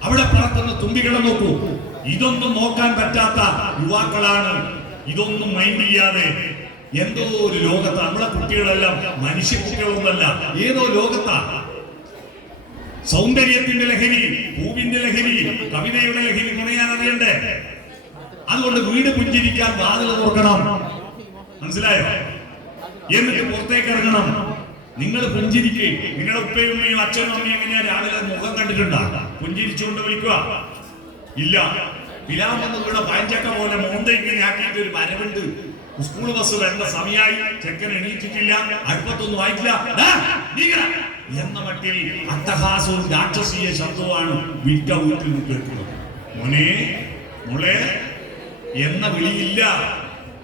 അവിടെ പറക്കുന്ന തുമ്പികളെ നോക്കൂ. ഇതൊന്നും നോക്കാൻ പറ്റാത്ത യുവാക്കളാണ്. ഇതൊന്നും മൈൻഡ് ചെയ്യാതെ എന്തോ ഒരു ലോകത്ത്. നമ്മുടെ കുട്ടികളെല്ലാം മനുഷ്യ കുട്ടികളൊന്നല്ല, ഏതോ ലോകത്താ. സൗന്ദര്യത്തിന്റെ ലഹരി, പൂവിന്റെ ലഹരി, കവിതയുടെ ലഹരി നുണയാൻ അറിയണ്ടേ? അതുകൊണ്ട് വീട് പുഞ്ചിരിക്കാൻ വാതിൽ തുറക്കണം. മനസ്സിലായോ? എന്നിട്ട് പുറത്തേക്ക് ഇറങ്ങണം. നിങ്ങൾ പുഞ്ചിരിക്ക്. നിങ്ങളുടെ ഉപ്പയും ഉമ്മയും അച്ഛനും അമ്മയും എങ്ങനെയാ രാവിലെ മുഖം കണ്ടിട്ടുണ്ടാ? പുഞ്ചിരിച്ചുകൊണ്ട് വിളിക്കുക ഇല്ല. പിലാമെന്ന് വീണ പയഞ്ചക്ക പോലെ മോന്ത ഇങ്ങനെ ആക്കിയിട്ട് ഒരു വരവുണ്ട്. സ്കൂൾ ബസ് വരേണ്ട സമയമായി, ചെക്കൻ എണീറ്റിട്ടില്ല, അടുപ്പത്തൊന്നും ആയിട്ടില്ല എന്ന മട്ടിൽ അട്ടഹാസവും രാക്ഷസീയ ശബ്ദവുമാണ് വീട്ടിൽ നിന്ന് കേൾക്കുന്നത്. മോനെ, മോളെ എന്ന വിളിയില്ല.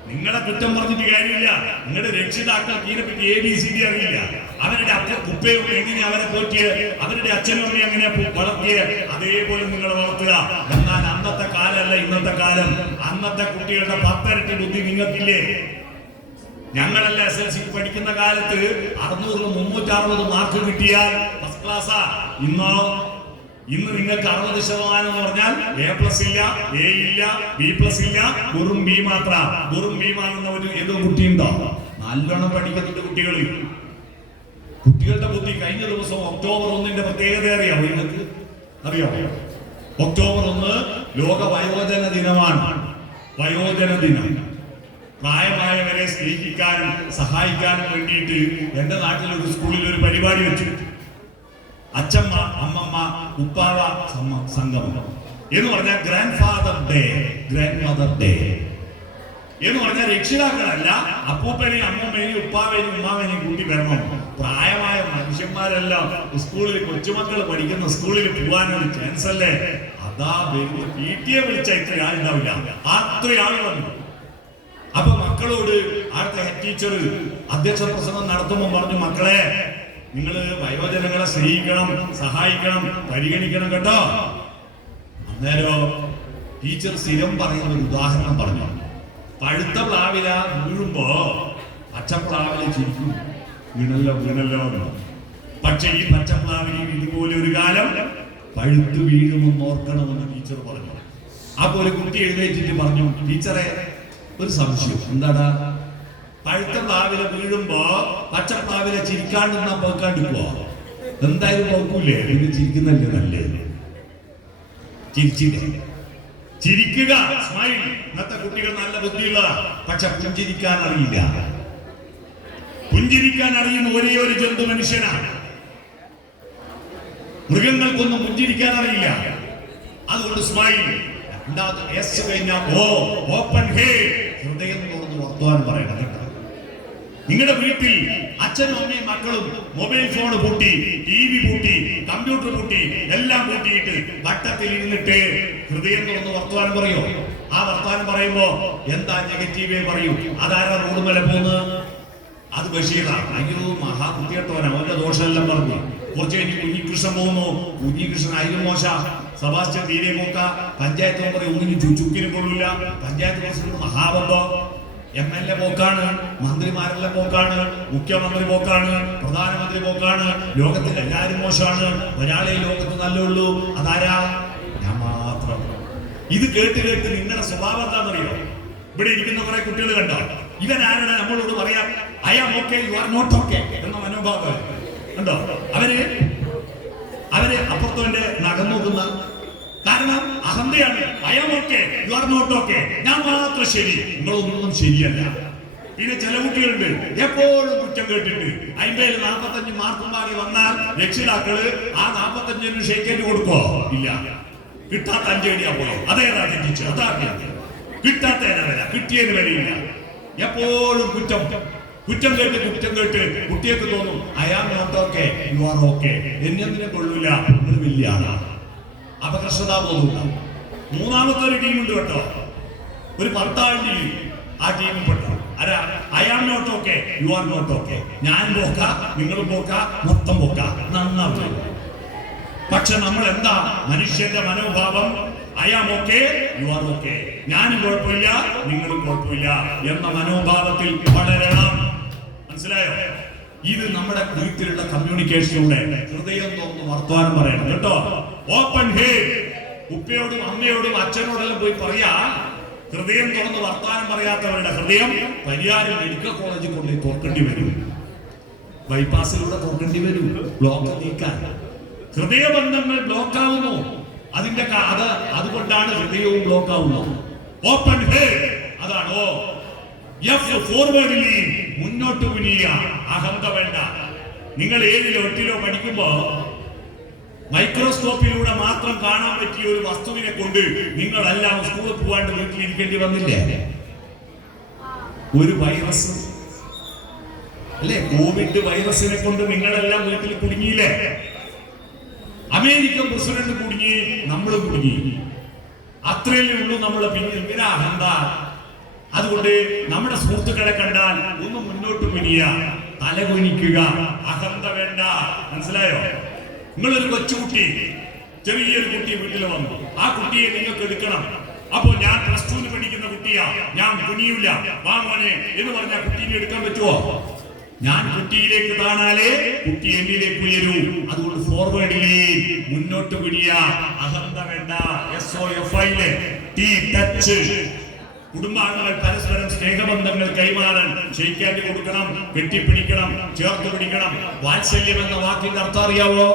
നിങ്ങളെ കുറ്റം പറഞ്ഞിട്ട് കാര്യമില്ല. നിങ്ങളുടെ രക്ഷിതാക്കൾക്ക് ഇതിനെപ്പറ്റി ABCD അറിയില്ല. അവരുടെ ഉപ്പയും എങ്ങനെ അവരെ പോറ്റിയ, അവരുടെ അച്ഛനും അമ്മയും എങ്ങനെ വളർത്തിയ അതേപോലെ നിങ്ങൾ വളർത്തുക. എന്നാൽ അന്നത്തെ കാലമല്ല ഇന്നത്തെ കാലം. അന്നത്തെ കുട്ടികളുടെ 10 ഇരട്ടി ബുദ്ധി നിങ്ങൾക്കില്ലേ? ഞങ്ങളല്ല SLC പഠിക്കുന്ന കാലത്ത് 600 360 മാർക്ക് കിട്ടിയാൽ ഫസ്റ്റ് ക്ലാസ്സാ. ഇന്ന് നിങ്ങൾക്ക് 60% എന്ന് പറഞ്ഞാൽ A+ ഇല്ല, A ഇല്ല, B+ ഇല്ല, വെറും B മാത്ര. വെറും B വാങ്ങുന്ന ഒരു ഏതോ കുട്ടിയുണ്ടോ? നല്ലോണം പഠിക്കുന്നുണ്ട് കുട്ടികൾ. കുട്ടികളുടെ ബുദ്ധി. കഴിഞ്ഞ ദിവസം ഒക്ടോബർ 1 പ്രത്യേകത അറിയാമോ നിങ്ങൾക്ക്? അറിയാമോ? ഒക്ടോബർ 1 ലോക വയോജന ദിനമാണ്. വയോജന ദിനം. പ്രായമായവരെ സ്നേഹിക്കാനും സഹായിക്കാനും വേണ്ടിയിട്ട് എന്റെ നാട്ടിൽ ഒരു സ്കൂളിൽ ഒരു പരിപാടി വെച്ചു. അച്ഛമ്മ, അമ്മമ്മ, ഉപ്പാവ സംഗമം എന്ന് പറഞ്ഞാൽ grand father day, grand mother day എന്ന് പറഞ്ഞാൽ രക്ഷിതാക്കളല്ല, അപ്പൂപ്പനെയും അമ്മമ്മേനെയും ഉപ്പാവേനെയും ഉമ്മാവേനെയും കൂട്ടി വരണം. പ്രായമായ മനുഷ്യന്മാരെല്ലാം സ്കൂളിൽ, കൊച്ചുമക്കൾ പഠിക്കുന്ന സ്കൂളിൽ പോകാനൊരു ചാൻസ് അല്ലേ? അതാ വരുന്ന PTA വിളിച്ചാൽ ഇത്ര ആളുണ്ടാവില്ല, അത്ര ആളുകളുണ്ട്. അപ്പൊ മക്കളോട് അടുത്ത ഹെഡ് ടീച്ചർ അധ്യക്ഷ പ്രസംഗം നടത്തുമ്പോൾ പറഞ്ഞു, മക്കളെ നിങ്ങൾ വയോജനങ്ങളെ സ്നേഹിക്കണം, സഹായിക്കണം, പരിഗണിക്കണം കേട്ടോ. അന്നേരം ടീച്ചർ സ്ഥിരം പറയുന്ന ഒരു ഉദാഹരണം പറഞ്ഞു. പഴുത്ത പ്ലാവില വീഴുമ്പോ പച്ചപ്ലാവില ചിരിക്കും, വീണല്ലോ വീണല്ലോ. പക്ഷെ ഈ പച്ചപ്ലാവിലും ഇതുപോലെ ഒരു കാലം പഴുത്തു വീഴുമെന്ന് ഓർക്കണമെന്ന് ടീച്ചർ പറഞ്ഞു. അപ്പൊ ഒരു കുട്ടി എഴുന്നേറ്റിട്ട് പറഞ്ഞു, ടീച്ചറെ ഒരു സംശയം. എന്താടാ? പഴുത്ത പ്ലാവില വീഴുമ്പോ പച്ചപ്ലാവില ചിരിക്കാണ്ടെന്നാ പോക്കാണ്ടിപ്പോ? എന്തായാലും പോക്കൂലേ? ഇത് ചിരിക്കുന്നല്ലേ നല്ലത്. ചിരിക്കുക, സ്മൈൽ. ഇന്നത്തെ കുട്ടികൾ നല്ല ബുദ്ധിയുള്ളതാ, പക്ഷെ പുഞ്ചിരിക്കാൻ അറിയില്ല. പുഞ്ചിരിക്കാൻ അറിയുന്ന ഒരേ ഒരു ജന്തു മനുഷ്യനാണ്. മൃഗങ്ങൾക്കൊന്നും പുഞ്ചിരിക്കാൻ അറിയില്ല. അതുകൊണ്ട് സ്മൈൽ. രണ്ടാമത് S കഴിഞ്ഞാൽ ഓപ്പൺ ഹേഡ്, ഹൃദയം തുറന്ന് വർത്തമാനം പറയണം കേട്ടോ. നിങ്ങളുടെ വീട്ടിൽ അച്ഛനും അമ്മയും മക്കളും മൊബൈൽ ഫോൺ പൂട്ടി, TV പൂട്ടി, കമ്പ്യൂട്ടർ പൂട്ടി, എല്ലാം പൂട്ടിയിട്ട് വട്ടത്തിൽ ഇരുന്നിട്ട് ഹൃദയം തുറന്ന് വർത്തമാനം പറയോ? ആ വർത്തമാനം പറയുമ്പോ എന്താ നെഗറ്റീവേ പറയൂ. അതാരാ റോഡ് മേലെ പോകുന്നത്? അത് ബഷീറാണ്. അയ്യോ മഹാകുട്ടിയട്ടോന, അവന്റെ ദോഷമെല്ലാം പറഞ്ഞു. കുറച്ച് കഴിഞ്ഞ് കുഞ്ഞികൃഷ്ണൻ പോകുന്നു. കുഞ്ഞികൃഷ്ണൻ അതിലും മോശ. സെബാസ്റ്റ്യൻ തീരെ പോക്ക. പഞ്ചായത്ത് മെമ്പർ ഒന്നിനും ചുക്കിനും കൊള്ളില്ല. പഞ്ചായത്ത് പ്രസിഡന്റ് മഹാബന്ധം. MLA പോക്കാണ്, മന്ത്രിമാരെല്ലാം പോക്കാണ്, മുഖ്യമന്ത്രി പോക്കാണ്, പ്രധാനമന്ത്രി പോക്കാണ്. ലോകത്തിൽ എല്ലാവരും മോശമാണ്, ഒരാളെ ലോകത്ത് നല്ലുള്ളൂ. അതാരാ? ഞാൻ മാത്രം. ഇത് കേട്ട് കേട്ട് നിങ്ങളുടെ സ്വഭാവം എന്താണെന്നറിയോ? ഇവിടെ ഇരിക്കുന്ന കുറെ കുട്ടികൾ കണ്ടോ? ഇവൻ ആരുടെ നമ്മളോട് പറയാം I am okay, you are not okay എന്ന മനോഭാവം കണ്ടോ? അവര് അപ്പുറത്തോന്റെ നഖം നോക്കുന്ന കാരണം അഹന്തയാണ്. അയമൊക്കെ യു ആർ നോട്ട് ഓക്കെ, ഞാൻ മാത്രം ശരി, നിങ്ങളൊന്നും ശരിയല്ല. പിന്നെ ചില കുട്ടികളുണ്ട് എപ്പോഴും കുറ്റം കേട്ടിട്ട് 50-45 മാർക്കും വാങ്ങി വന്നാൽ രക്ഷിതാക്കള് ആ 45 ഷെയ്ക്കേറ്റ് കൊടുക്കോ? ഇല്ല. കിട്ടാത്ത 5 എഴുതിയാ പോയോ? അതേതാ തെറ്റിച്ച്? അതാ കിട്ടാത്തതിനെ വര, കിട്ടിയതിന് വരെയില്ല. എപ്പോഴും കുറ്റം കേട്ട് കുട്ടിയൊക്കെ തോന്നും I am not okay, you are okay, എന്നെ കൊള്ളൂല, ഒരു വലിയ ആളാണ്. അപകർഷതാബോധം. മൂന്നാമത്തെ ഒരു ടീമുണ്ട് കേട്ടോ, ഒരു 10 ടീം. ആ ടീമിൽ പെട്ടോ ആരാ? I am not okay, you are not okay. ഞാൻ പോക്ക, നിങ്ങളും പോക്ക, മൊത്തം പോക്ക, നന്നാവും. പക്ഷെ നമ്മൾ എന്താ, മനുഷ്യന്റെ മനോഭാവം I am okay, you are okay, ഞാനും കുഴപ്പമില്ല, നിങ്ങളും കുഴപ്പമില്ല എന്ന മനോഭാവത്തിൽ വളരണം. മനസ്സിലായോ? ഇത് നമ്മുടെ വീട്ടിലുള്ള കമ്മ്യൂണിക്കേഷനിലൂടെ ഹൃദയം തുറന്ന് വർത്തമാനം പറയണം കേട്ടോ. Open herd. ഉപ്പയോടും അമ്മയോടും അച്ഛനോടെല്ലാം പോയി പറയാ, ഹൃദയം തുറന്ന് വർത്തമാനം പറയാത്തവരുടെ ഹൃദയം പരിയാരം മെഡിക്കൽ കോളേജിൽ കൊണ്ട് തുറക്കേണ്ടി വരും, ബൈപ്പാസിലൂടെ തുറക്കേണ്ടി വരും, ബ്ലോക്ക് നീക്കാൻ. ഹൃദയബന്ധങ്ങൾ ബ്ലോക്ക് ആവുന്നു. അതുകൊണ്ടാണ് ഹൃദയവും ബ്ലോക്ക് ആവുന്നത്. ഓപ്പൺ ഹേഡ് അതാണോ? ഫോർവേഡിലി, മുന്നോട്ട് കുനിയുക, അഹന്ത വേണ്ട. നിങ്ങൾ 7-ലോ 8-ലോ പഠിക്കുമ്പോ മൈക്രോസ്കോപ്പിലൂടെ മാത്രം കാണാൻ പറ്റിയ ഒരു വസ്തുവിനെ കൊണ്ട് നിങ്ങളെല്ലാം സ്കൂളിൽ പോകാണ്ട് വീട്ടിലിരിക്കേണ്ടി വന്നില്ലേ? ഒരു വൈറസ് അല്ലെ, കോവിഡ് വൈറസിനെ കൊണ്ട് നിങ്ങളെല്ലാം വീട്ടിൽ കുടുങ്ങിയില്ലേ? അമേരിക്കൻ പ്രസിഡന്റ് കുടുങ്ങി, നമ്മൾ കുടുങ്ങി. അത്രയല്ലേ ഉള്ളൂ നമ്മളെ പിന്നിൽ അഹന്ത. അതുകൊണ്ട് നമ്മുടെ സുഹൃത്തുക്കളെ കണ്ടാൽ ഒന്ന് മുന്നോട്ട് കുനിയുക, തല കുനിക്കുക, അഹന്ത വേണ്ട. മനസ്സിലായോ? നിങ്ങളൊരു കൊച്ചുകുട്ടി, ചെറിയൊരു കുട്ടി വീട്ടിൽ വന്നു, ആ കുട്ടിയെ നിങ്ങൾക്ക് എടുക്കണം. അപ്പോ ഞാൻ +2 പഠിക്കുന്ന കുട്ടിയാ, ഞാൻ കുനിയൂല, വാ മോനെ എന്ന് പറഞ്ഞാൽ കുട്ടീനെ എടുക്കാൻ പറ്റുമോ? ഞാൻ കുട്ടിയിലേക്ക് താണാലേ കുട്ടി എന്നിലേക്ക് ഉയരൂ. അതുകൊണ്ട് ഫോർവേഡിലേ, മുന്നോട്ട് കുനിയുക, അഹന്ത വേണ്ട. SOFIലെ T ടച്ച്. കുടുംബാംഗങ്ങൾ പരസ്പരം സ്നേഹബന്ധങ്ങൾ കൈമാറാൻ ക്ഷയിക്കാറ്റി കൊടുക്കണം, കെട്ടിപ്പിടിക്കണം, ചേർത്ത് പിടിക്കണം. വാത്സല്യം എന്ന വാക്കിന്റെ അർത്ഥം അറിയാവോ?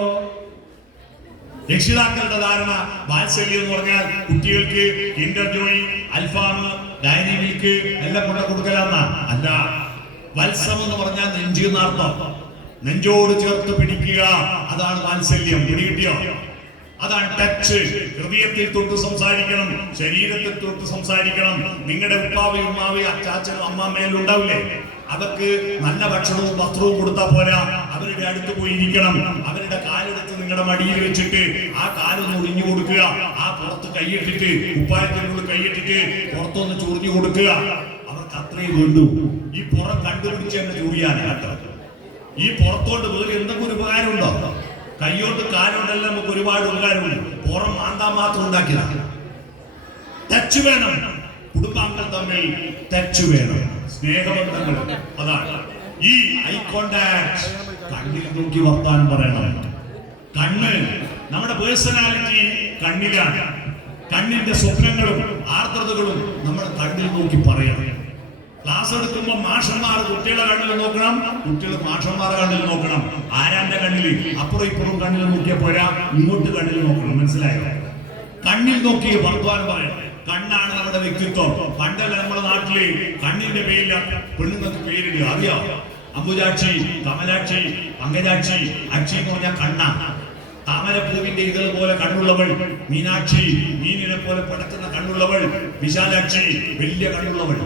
രക്ഷിതാക്കളുടെ ധാരണ വാത്സല്യം എന്ന് പറഞ്ഞാൽ കുട്ടികൾക്ക് കിൻഡർ ജോയ്, അൽഫാം, ഡയറി മിൽക്ക് എല്ലാം കൊണ്ട് കൊടുക്കലാന്ന. അല്ല, വത്സം എന്ന് പറഞ്ഞാൽ നെഞ്ച് എന്നർത്ഥം. നെഞ്ചോട് ചേർത്ത് പിടിക്കുക, അതാണ് വാത്സല്യം. പിടികിട്ടിയോ? അതാണ് ടച്ച്. ഹൃദയത്തിൽ തൊട്ട് സംസാരിക്കണം, ശരീരത്തിൽ തൊട്ട് സംസാരിക്കണം. നിങ്ങളുടെ ഉപ്പാവയും ഉമ്മാവയും അച്ചാച്ചനും അമ്മാമ്മയിലും ഉണ്ടാവില്ലേ? അവർക്ക് നല്ല ഭക്ഷണവും വസ്ത്രവും കൊടുത്താൽ പോരാ, അവരുടെ അടുത്ത് പോയി ഇരിക്കണം. അവരുടെ കാലെടുത്ത് നിങ്ങളുടെ മടിയിൽ വെച്ചിട്ട് ആ കാലൊന്ന് ഒഴിഞ്ഞു കൊടുക്കുക. ആ പുറത്ത് കൈയിട്ടിട്ട്, ഉപ്പായത്തിനോട് കൈയിട്ടിട്ട് പുറത്തൊന്ന് ചൊറിഞ്ഞു കൊടുക്കുക. അവർക്ക് അത്രയും വേണ്ടു. ഈ പുറം കണ്ടുപിടിച്ച് തന്നെ ചൊറിയാൻ കേട്ടോ. ഈ പുറത്തോട്ട് വേറെ എന്തെങ്കിലും ഒരു ഉപകാരം ഉണ്ടോ? കൈയോട്ട് കാലുണ്ടെല്ലാം നമുക്ക് ഒരുപാട് ഉപകാരമുണ്ട്. പുറം മാന്താൻ മാത്രം ഉണ്ടാക്കിയതാണ്. ടച്ച് വേണം. കുടുംബാംഗങ്ങൾ തമ്മിൽ ടച്ച് വേണം, സ്നേഹബന്ധങ്ങൾ. അതാണ് ഈ ഐ കോണ്ടാക്ട്. കണ്ണിൽ നോക്കി വർത്താനം പറയണം. കണ്ണ് നമ്മുടെ പേഴ്സണാലിറ്റി കണ്ണിലാണ്. കണ്ണിന്റെ സ്വപ്നങ്ങളും ആർദ്രതകളും നമ്മൾ കണ്ണിൽ നോക്കി പറയണം. ക്ലാസ് എടുക്കുമ്പോൾ മാഷന്മാർ കുട്ടികളെ കണ്ണിൽ നോക്കണം, കുട്ടികൾ മാഷന്മാരുടെ കണ്ണിൽ നോക്കണം. ആരാന്റെ കണ്ണിൽ? അപ്പുറം ഇപ്പുറം കണ്ണിൽ നോക്കിയാൽ പോരാ, ഇങ്ങോട്ട് കണ്ണിൽ നോക്കണം. മനസ്സിലായോ? കണ്ണിൽ നോക്കി വർത്തമാനം പറയണം. കണ്ണാണ് നമ്മുടെ വ്യക്തിത്വം. പണ്ടല്ല നമ്മുടെ നാട്ടില് കണ്ണിന്റെ പേരില്ല പെണ്ണുങ്ങൾക്ക് പേരില്ല. അറിയാം? അംബുജാക്ഷി, കമലാക്ഷി, പങ്കജാക്ഷി. അക്ഷി എന്ന് പറഞ്ഞാൽ കണ്ണാ. താമരപ്പൂവിന്റെ ഇതൾ പോലെ കണ്ണുള്ളവൾ മീനാക്ഷി, മീനിനെ പോലെ പടക്കുന്ന കണ്ണുള്ളവൾ വിശാലാക്ഷി, വലിയ കണ്ണുള്ളവൾ.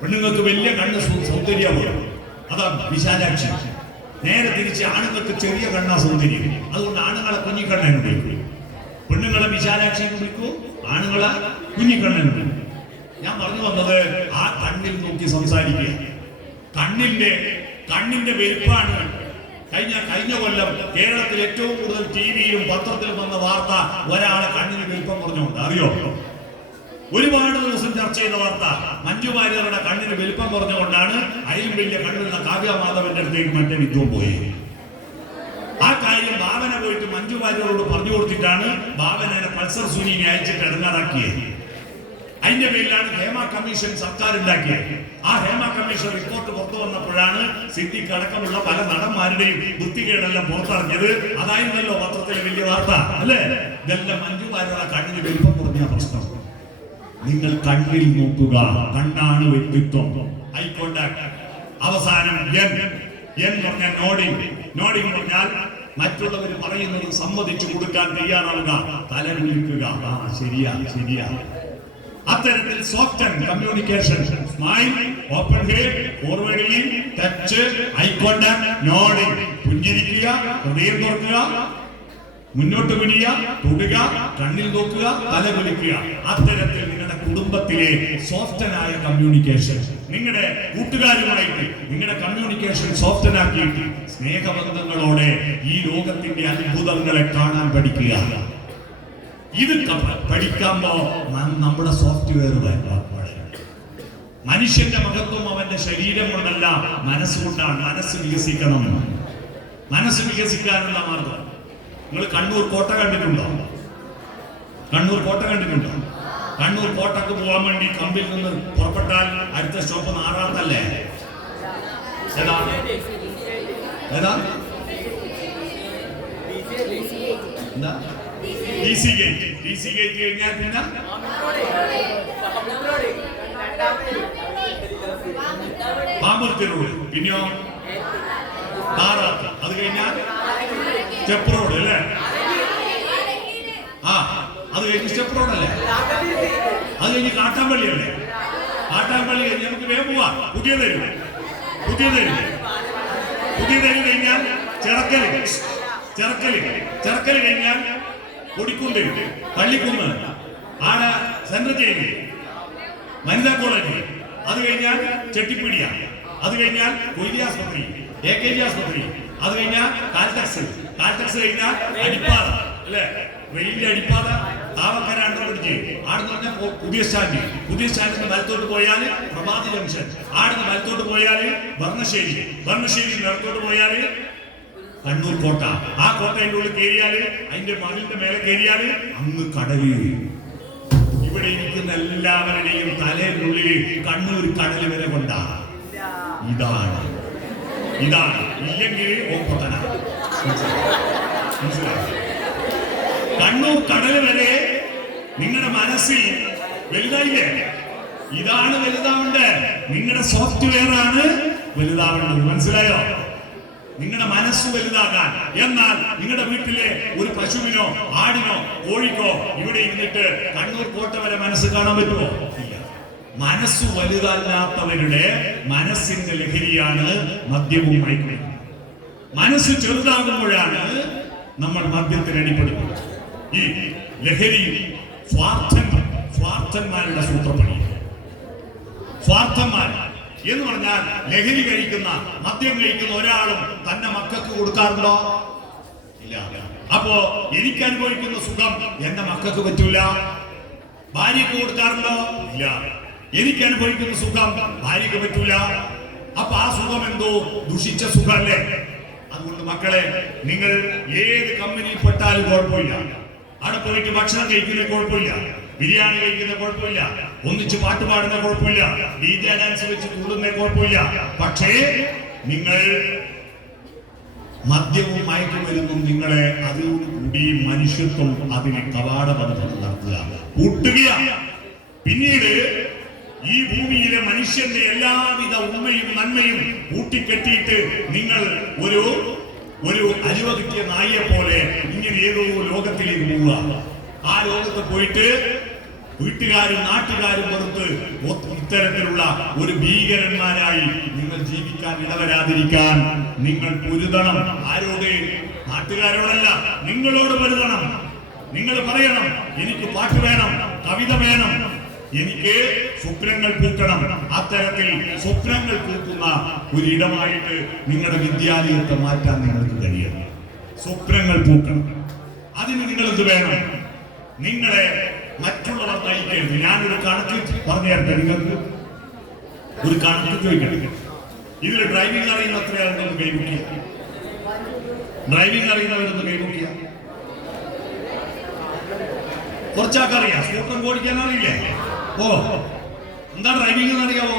പെണ്ണുങ്ങൾക്ക് വലിയ കണ്ണ് സൗന്ദര്യമാണ്, അതാണ് വിശാലാക്ഷി. നേരെ തിരിച്ച് ആണുങ്ങൾക്ക് ചെറിയ കണ്ണാ സൗന്ദര്യം. അതുകൊണ്ട് ആണുങ്ങളെ കുഞ്ഞിക്കണ്ണൻ വിളിക്കും, പെണ്ണുങ്ങളെ വിശാലാക്ഷി വിളിക്കൂ, ആണുങ്ങളെ കുഞ്ഞിക്കണ്ണൻ വിളിക്കും. ഞാൻ പറഞ്ഞു വന്നത് ആ കണ്ണിൽ നോക്കി സംസാരിക്കുക. കണ്ണിന്റെ വലുപ്പാണ്. കഴിഞ്ഞ കൊല്ലം കേരളത്തിൽ ഏറ്റവും കൂടുതൽ ടിവിയിലും പത്രത്തിലും വന്ന വാർത്ത ഒരാളെ കണ്ണിന് വലുപ്പം പറഞ്ഞുകൊണ്ട്. അറിയോ? ഒരുപാട് ദിവസം ചർച്ച ചെയ്ത വാർത്ത. മഞ്ജു വാര്യരുടെ കണ്ണിന് വലുപ്പം പറഞ്ഞുകൊണ്ടാണ് അതിലും വലിയ കണ്ണുള്ള കാവ്യ മാധവന്റെ അടുത്തേക്ക് മറ്റേ വിദ്വം പോയി. ആ കാര്യം ഭാവന പോയിട്ട് മഞ്ജു വാര്യരോട് പറഞ്ഞു കൊടുത്തിട്ടാണ് ഭാവനയെ പൾസർ സുനിയെ അയച്ചിട്ട് ഇടങ്ങാറാക്കിയത്. അതിന്റെ പേരിലാണ് ഹേമ കമ്മീഷൻ സർക്കാർ ഉണ്ടാക്കിയത്. ആ ഹേമ കമ്മീഷൻ റിപ്പോർട്ട് പുറത്തു വന്നപ്പോഴാണ് സിദ്ദിഖ് അടക്കമുള്ള പല നടന്മാരുടെയും വൃത്തികേടെല്ലാം പുറത്തിറങ്ങിയത്. അതായിരുന്നല്ലോ പത്രത്തിലെ വലിയ വാർത്ത, അല്ലേ? ഇതെല്ലാം മഞ്ജു വാര്യരുടെ കണ്ണിന് വലിപ്പം കുറഞ്ഞ പ്രശ്നം. നിങ്ങൾ കണ്ണിൽ നോക്കുക, കണ്ണാണ് വ്യക്തിത്വം. Eye contact. അവസാനം എൻ പറഞ്ഞാൽ നോഡിങ്. നോഡിങ് പറഞ്ഞാൽ മറ്റുള്ളവർ പറയുന്നത് സമ്മതിച്ചു കൊടുക്കാൻ തയ്യാറാവുക, തല കുലുക്കുക. ആ ശരിയാ ശരിയാ. അത്തരത്തിൽ soft communication, smile, open head, forward lean, touch, eye contact, nodding. പുഞ്ചിരിക്കുക, ഹൃദയം തുറക്കുക, മുന്നോട്ട് കുനിയുക, തൊടുക, കണ്ണിൽ നോക്കുക, തല കുലുക്കുക. അത്തരത്തിൽ നിങ്ങളുടെ കുടുംബത്തിലെ സോഫ്റ്റനായ കമ്മ്യൂണിക്കേഷൻ, നിങ്ങളുടെ കൂട്ടുകാരുമായിട്ട് നിങ്ങളുടെ കമ്മ്യൂണിക്കേഷൻ സോഫ്റ്റനാക്കിയിട്ട് സ്നേഹബന്ധങ്ങളോടെ ഈ ലോകത്തിന്റെ അത്ഭുതങ്ങളെ കാണാൻ പഠിക്കുക. ഇത് പഠിക്കുമ്പോ നമ്മുടെ സോഫ്റ്റ്വെയർ മനുഷ്യന്റെ മഹത്വം അവന്റെ ശരീരം കൊണ്ടല്ല, മനസ്സുകൊണ്ടാണ്. മനസ്സ് വികസിക്കണം. മനസ്സ് വികസിക്കാനുള്ള മാർഗം. നിങ്ങൾ കണ്ണൂർ കോട്ട കണ്ടിട്ടുണ്ടോ? കണ്ണൂർ കോട്ട കണ്ടിട്ടുണ്ടോ? കണ്ണൂർ കോട്ടക്ക് പോകാൻ വേണ്ടി കമ്പിൽ നിന്ന് പുറപ്പെട്ടാൽ അടുത്ത സ്റ്റോപ്പ് നാറാത്തല്ലേ? ഏതാ ഏതാ എന്താ? DC gate. DC ഗേറ്റ് കഴിഞ്ഞാൽ പിന്നെ പാമ്പുർത്തി റോഡ്, പിന്നെയോ താറാത്ത്. അത് കഴിഞ്ഞാൽ സ്റ്റെപ്പ് റോഡ് അല്ലേ? ആ, അത് കഴിഞ്ഞ് സ്റ്റെപ്പ് റോഡ് അല്ലേ? അത് കഴിഞ്ഞ് കാട്ടാമ്പള്ളി അല്ലേ? കാട്ടാമ്പള്ളി കഴിഞ്ഞ് നമുക്ക് വേഗം പോവാ. പുതിയതേരി കഴിഞ്ഞാൽ ചെറക്കല്. ചെറക്കല് കഴിഞ്ഞാൽ കൊടിക്കുണ്ട്, പള്ളിക്കുന്ന്, ആടെ സെൻട്രൽ ജയില്, വനിതാ കോളേജ്. അത് കഴിഞ്ഞാൽ ചെട്ടിപ്പിടിയ. അത് കഴിഞ്ഞാൽ കൊയ്ലി ആസ്പത്രി, AKG ആസ്പത്രി. അത് കഴിഞ്ഞാൽ കാൽടെക്സ് കഴിഞ്ഞാൽ അടിപ്പാത അല്ലെ? റെയിലിന്റെ അടിപ്പാത താവക്കര അണ്ടർബ്രിഡ്ജ്. ആടെന്ന് പറഞ്ഞാൽ പുതിയ സ്റ്റാൻഡിന് വലത്തോട്ട് പോയാൽ പ്രഭാതി ജംഗ്ഷൻ. ആടെന്ന് വലത്തോട്ട് പോയാൽ ഭരണശ്ശേരി വലത്തോട്ട് പോയാൽ കണ്ണൂർ കോട്ട. ആ കോട്ടയുടെ ഉള്ളിൽ കയറിയാല്, അതിന്റെ മതിലിന്റെ മേലെ കയറിയാല് അങ്ങ് കടല്. ഇവിടെ ഇരിക്കുന്ന എല്ലാവരുടെയും തലയിനുള്ളിൽ കണ്ണൂർ കടൽ വരെ കൊണ്ടാ. ഇതാണ് ഇല്ലെങ്കിൽ ഓപ്പത്തന. കണ്ണൂർ കടൽ വരെ നിങ്ങളുടെ മനസ്സിൽ വലുതായില്ലേ? ഇതാണ് വലുതാവേണ്ടത്. നിങ്ങളുടെ സോഫ്റ്റ്വെയർ ആണ് വലുതാവേണ്ടത്. മനസ്സിലായോ? നിങ്ങളുടെ മനസ്സ് വലുതാകാൻ. എന്നാൽ നിങ്ങളുടെ വീട്ടിലെ ഒരു പശുവിനോ ആടിനോ കോഴിക്കോ ഇവിടെ ഇരുന്നിട്ട് കണ്ണൂർ കോട്ട വരെ മനസ്സ് കാണാൻ പറ്റുമോ? ഇല്ല. മനസ്സ് വലുതല്ലാത്തവരുടെ മനസ്സിന്റെ ലഹരിയാണ് മദ്യവും മയക്കുമരുന്നും. മനസ്സ് ചെറുതാകുമ്പോഴാണ് നമ്മൾ മദ്യത്തിന് അടിപ്പെടുന്നത്. ഈ ലഹരി സ്വാർത്ഥന്മാരുടെ സൂത്രപ്പണി. സ്വാർത്ഥന്മാർ എന്ന് പറഞ്ഞാൽ ലഹരി കഴിക്കുന്ന, മദ്യം കഴിക്കുന്ന ഒരാളും തന്റെ മക്കൾക്ക് കൊടുക്കാറുണ്ടോ? ഇല്ല. അപ്പോ എനിക്ക് അനുഭവിക്കുന്ന സുഖം എന്റെ മക്കൾക്ക് പറ്റൂല. ഭാര്യക്ക് കൊടുക്കാറുണ്ടോ? ഇല്ല. എനിക്ക് അനുഭവിക്കുന്ന സുഖം ഭാര്യക്ക് പറ്റൂല. അപ്പൊ ആ സുഖം എന്തോ ദുഷിച്ച സുഖമല്ലേ? അതുകൊണ്ട് മക്കളെ, നിങ്ങൾ ഏത് കമ്പനിയിൽ പെട്ടാലും കുഴപ്പമില്ല. അവിടെ പോയിട്ട് ഭക്ഷണം കഴിക്കുന്ന കുഴപ്പമില്ല, ബിരിയാണി കഴിക്കുന്ന കുഴപ്പമില്ല, ഒന്നിച്ച് പാട്ട് പാടുന്ന കുഴപ്പമില്ല, DJ ഡാൻസ് വെച്ച് കൂടുന്ന കുഴപ്പമില്ല. പക്ഷേ നിങ്ങൾ മദ്യവും മയക്കുമരുന്നും നിങ്ങളെ അതോടുകൂടി മനുഷ്യത്വം അതിനെ കവാടബന്ധം നടത്തുക, കൂട്ടുകയാണ്. പിന്നീട് ഈ ഭൂമിയിലെ മനുഷ്യന്റെ എല്ലാവിധ ഉണ്മയും നന്മയും കൂട്ടിക്കെട്ടിയിട്ട് നിങ്ങൾ ഒരു അരുവകിട്ടിയ നായെ പോലെ ഇങ്ങനെ ഏതോ ലോകത്തിലേക്ക് പോവുക. ആ ലോകത്ത് പോയിട്ട് വീട്ടുകാരും നാട്ടുകാരും പുറത്ത് ഇത്തരത്തിലുള്ള ഒരു ഭീകരന്മാരായി നിങ്ങൾ ജീവിക്കാൻ ഇടവരാതിരിക്കാൻ നിങ്ങൾ പൊരുതണം. ആരോട്? നാട്ടുകാരോടല്ല, നിങ്ങളോട് പൊരുതണം. നിങ്ങൾ പറയണം, എനിക്ക് പാട്ട് വേണം, കവിത വേണം, എനിക്ക് സ്വപ്നങ്ങൾ പൂക്കണം. അത്തരത്തിൽ സ്വപ്നങ്ങൾ പൂക്കുന്ന ഒരിടമായിട്ട് നിങ്ങളുടെ വിദ്യാലയത്തെ മാറ്റാൻ നിങ്ങൾക്ക് കഴിയണം. സ്വപ്നങ്ങൾ പൂക്കണം. അതിന് നിങ്ങൾ എന്ത് വേണം? നിങ്ങളെ മറ്റുള്ളവർ നയിക്കരുത്. ഞാനൊരു കണക്ക് പറഞ്ഞു തരട്ടെ. നിങ്ങൾക്ക് ഒരു കണക്ക് ചോദിക്കണം. ഇതിൽ ഡ്രൈവിംഗ് അറിയുന്ന എത്രയാണെന്ന് കൈമുക്കിയ? ഡ്രൈവിംഗ് അറിയുന്നവരൊന്ന് കൈമുക്കിയ? കുറച്ചാക്കറിയാം. സ്കൂട്ടർ ഓടിക്കാൻ അറിയില്ലേ? ഓ, എന്താ ഡ്രൈവിംഗ് എന്ന് അറിയാവോ?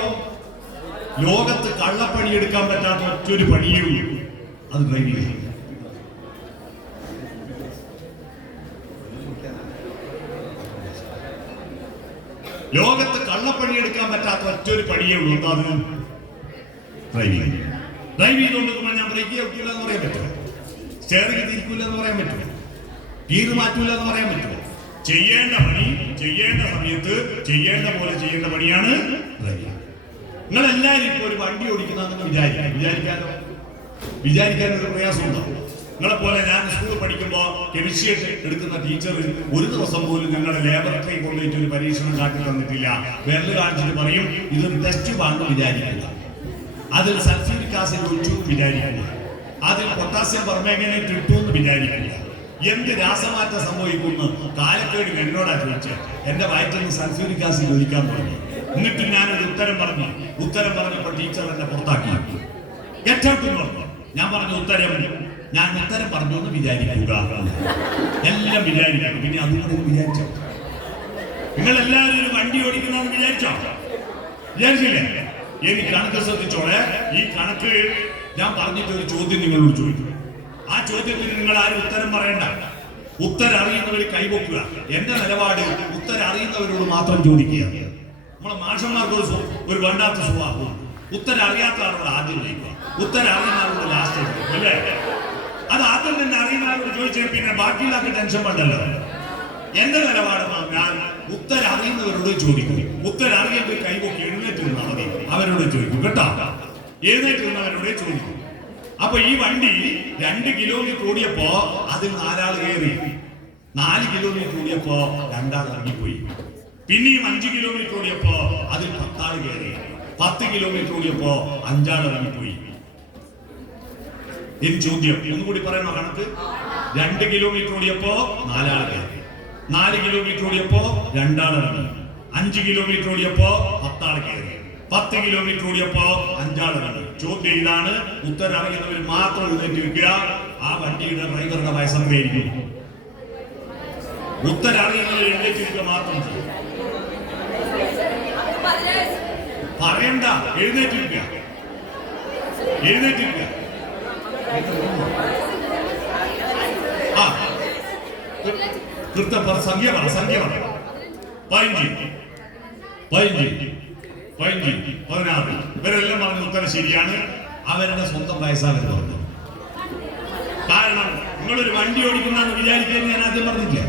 ലോകത്ത് കള്ളപ്പണി എടുക്കാൻ പറ്റാത്ത ഒറ്റൊരു പണിയേ ഉള്ളൂ, അത് ഡ്രൈവിംഗ്. ലോകത്ത് കള്ളപ്പണി എടുക്കാൻ പറ്റാത്ത ഒറ്റൊരു പണിയേ ഉള്ളൂ. എന്താ അത്? ഡ്രൈവിംഗ്. ഡ്രൈവ് ചെയ്തുകൊണ്ടിരിക്കുമ്പോൾ ഞാൻ ബ്രേക്ക് ചെയ്യൂല എന്ന് പറയാൻ പറ്റുമോ? സ്റ്റെയറിംഗ് തിരിക്കൂല എന്ന് പറയാൻ പറ്റുമോ? ഗിയർ മാറ്റൂല എന്ന് പറയാൻ പറ്റുമോ? ചെയ്യേണ്ട പണി ചെയ്യേണ്ട സമയത്ത് ചെയ്യേണ്ട പോലെ ചെയ്യേണ്ട പണിയാണ് ഡ്രൈവിംഗ്. നിങ്ങളെല്ലാവരും ഇപ്പൊ ഒരു വണ്ടി ഓടിക്കുന്നതെന്ന് വിചാരിക്കാൻ ഒരു പ്രയാസമുണ്ടോ? നിങ്ങളെ പോലെ ഞാൻ സ്കൂളിൽ പഠിക്കുമ്പോൾ കെമിസ്ട്രി എടുക്കുന്ന ടീച്ചർ ഒരു ദിവസം പോലും ഞങ്ങളുടെ ലാബറട്ടറി കൊണ്ടുപോയിട്ട് ഒരു പരീക്ഷണം കാട്ടി തന്നിട്ടില്ല. വിരൽ കാണിച്ചിട്ട് പറയും ഇതൊരു ടെസ്റ്റ് ബാങ്ക് വിചാരിക്കുക, അതിൽ സൾഫ്യൂരിക് ആസിഡ് ഒഴിച്ചു വിചാരിക്കുക, അതിൽ പൊട്ടാസ്യം പെർമാംഗനേറ്റ് ഇട്ടു എന്ന് വിചാരിക്കുക. എന്ത് രാസമാറ്റം സംഭവിക്കുന്നു കാലക്കേട് എന്നോടാ ചോദിച്ചത്. എന്റെ വയറ്റിൽ നിന്ന് സൾഫ്യൂരിക് ആസിഡ് ഒഴിക്കാൻ തുടങ്ങി. എന്നിട്ട് ഞാനൊരു ഉത്തരം പറഞ്ഞപ്പോൾ ടീച്ചർ എന്നെ പുറത്താക്കി. പറഞ്ഞു ഞാൻ പറഞ്ഞു ഞാൻ ഉത്തരം പറഞ്ഞു എന്ന് വിചാരിക്കുക. എല്ലാം വിചാരിക്കണം. പിന്നെ അതുകൊണ്ട് വിചാരിച്ചോ? നിങ്ങൾ എല്ലാവരും ഒരു വണ്ടി ഓടിക്കണമെന്ന് വിചാരിച്ചില്ലേ? എനിക്ക് കണക്ക് ശ്രദ്ധിച്ചോളെ. ഈ കണക്ക് ഞാൻ പറഞ്ഞിട്ട് ഒരു ചോദ്യം നിങ്ങളോട് ചോദിക്കും. ആ ചോദ്യത്തിന് നിങ്ങൾ ആരും ഉത്തരം പറയണ്ട. ഉത്തരം അറിയുന്നവർ കൈവക്കുക. എന്റെ നിലപാട് ഉത്തരം അറിയുന്നവരോട് മാത്രം ചോദിക്കുക. നമ്മളെ മാഷന്മാർക്ക് ഒരു വേണ്ടാത്ത സ്വഭാവം. ഉത്തരം അറിയാത്ത ആളോട് ആദ്യം ചോദിക്കുക, ഉത്തരം അറിയുന്ന ആളോട് ലാസ്റ്റ് ചോദിക്കും, അല്ലേ? അത് ആദ്യം തന്നെ അറിയുന്ന ആളോട് ചോദിച്ചാൽ പിന്നെ ബാക്കിയുള്ളവർക്ക് ടെൻഷൻ വേണ്ടല്ലോ. എന്റെ നിലപാട് ഞാൻ ഉത്തരം അറിയുന്നവരോട് ചോദിക്കും. ഉത്തരം അറിയുമ്പോൾ കൈവക്കി എഴുന്നേറ്റ് നിന്നാൽ മതി, അവരോട് ചോദിക്കും കേട്ടോ. എഴുന്നേറ്റ് നിന്നവരോട് ചോദിക്കും. അപ്പൊ ഈ വണ്ടി 2 കിലോമീറ്റർ ഓടിയപ്പോ അതിൽ 4 ആൾ കയറി. 4 കിലോമീറ്റർ ഓടിയപ്പോ 2 ആൾ ഇറങ്ങിപ്പോയി. പിന്നെയും 5 കിലോമീറ്റർ ഓടിയപ്പോ അതിൽ 10 ആൾ കയറി. 10 കിലോമീറ്റർ ഓടിയപ്പോ 5 ആൾ ഇറങ്ങിപ്പോയി. ഇനി ചോദ്യം ഒന്നുകൂടി പറയണോ കണക്ക്? 2 കിലോമീറ്റർ ഓടിയപ്പോ 4 ആൾ കയറി. 4 കിലോമീറ്റർ ഓടിയപ്പോ 2 ആൾ ഇറങ്ങി. 5 കിലോമീറ്റർ ഓടിയപ്പോ 10 ആൾ കയറി. 10 കിലോമീറ്റർ ഓടിയപ്പോ 5 ആൾ ഇറങ്ങി. ചോദ്യം ഇതാണ്, ഉത്തരം അറിയുന്നവർ മാത്രം എഴുന്നേറ്റ് വെക്കുക. ആ വണ്ടിയുടെ ഡ്രൈവറുടെ വയസ്സെത്രയായിരിക്കും? ഉത്തരം അറിയുന്നവർ എഴുന്നേറ്റ് വെക്കുക മാത്രം ചെയ്യും. പറയണ്ട, എഴുന്നേറ്റ് വെക്കുക. സംഖ്യ പറ. 15, 16. ഇവരെല്ലാം പറഞ്ഞ ഉത്തരം ശരിയാണ്. അവരുടെ സ്വന്തം വയസ്സാണ് പറഞ്ഞു. കാരണം നിങ്ങളൊരു വണ്ടി ഓടിക്കുന്നതെന്ന് വിചാരിക്കാൻ ഞാൻ ആദ്യം പറഞ്ഞില്ല.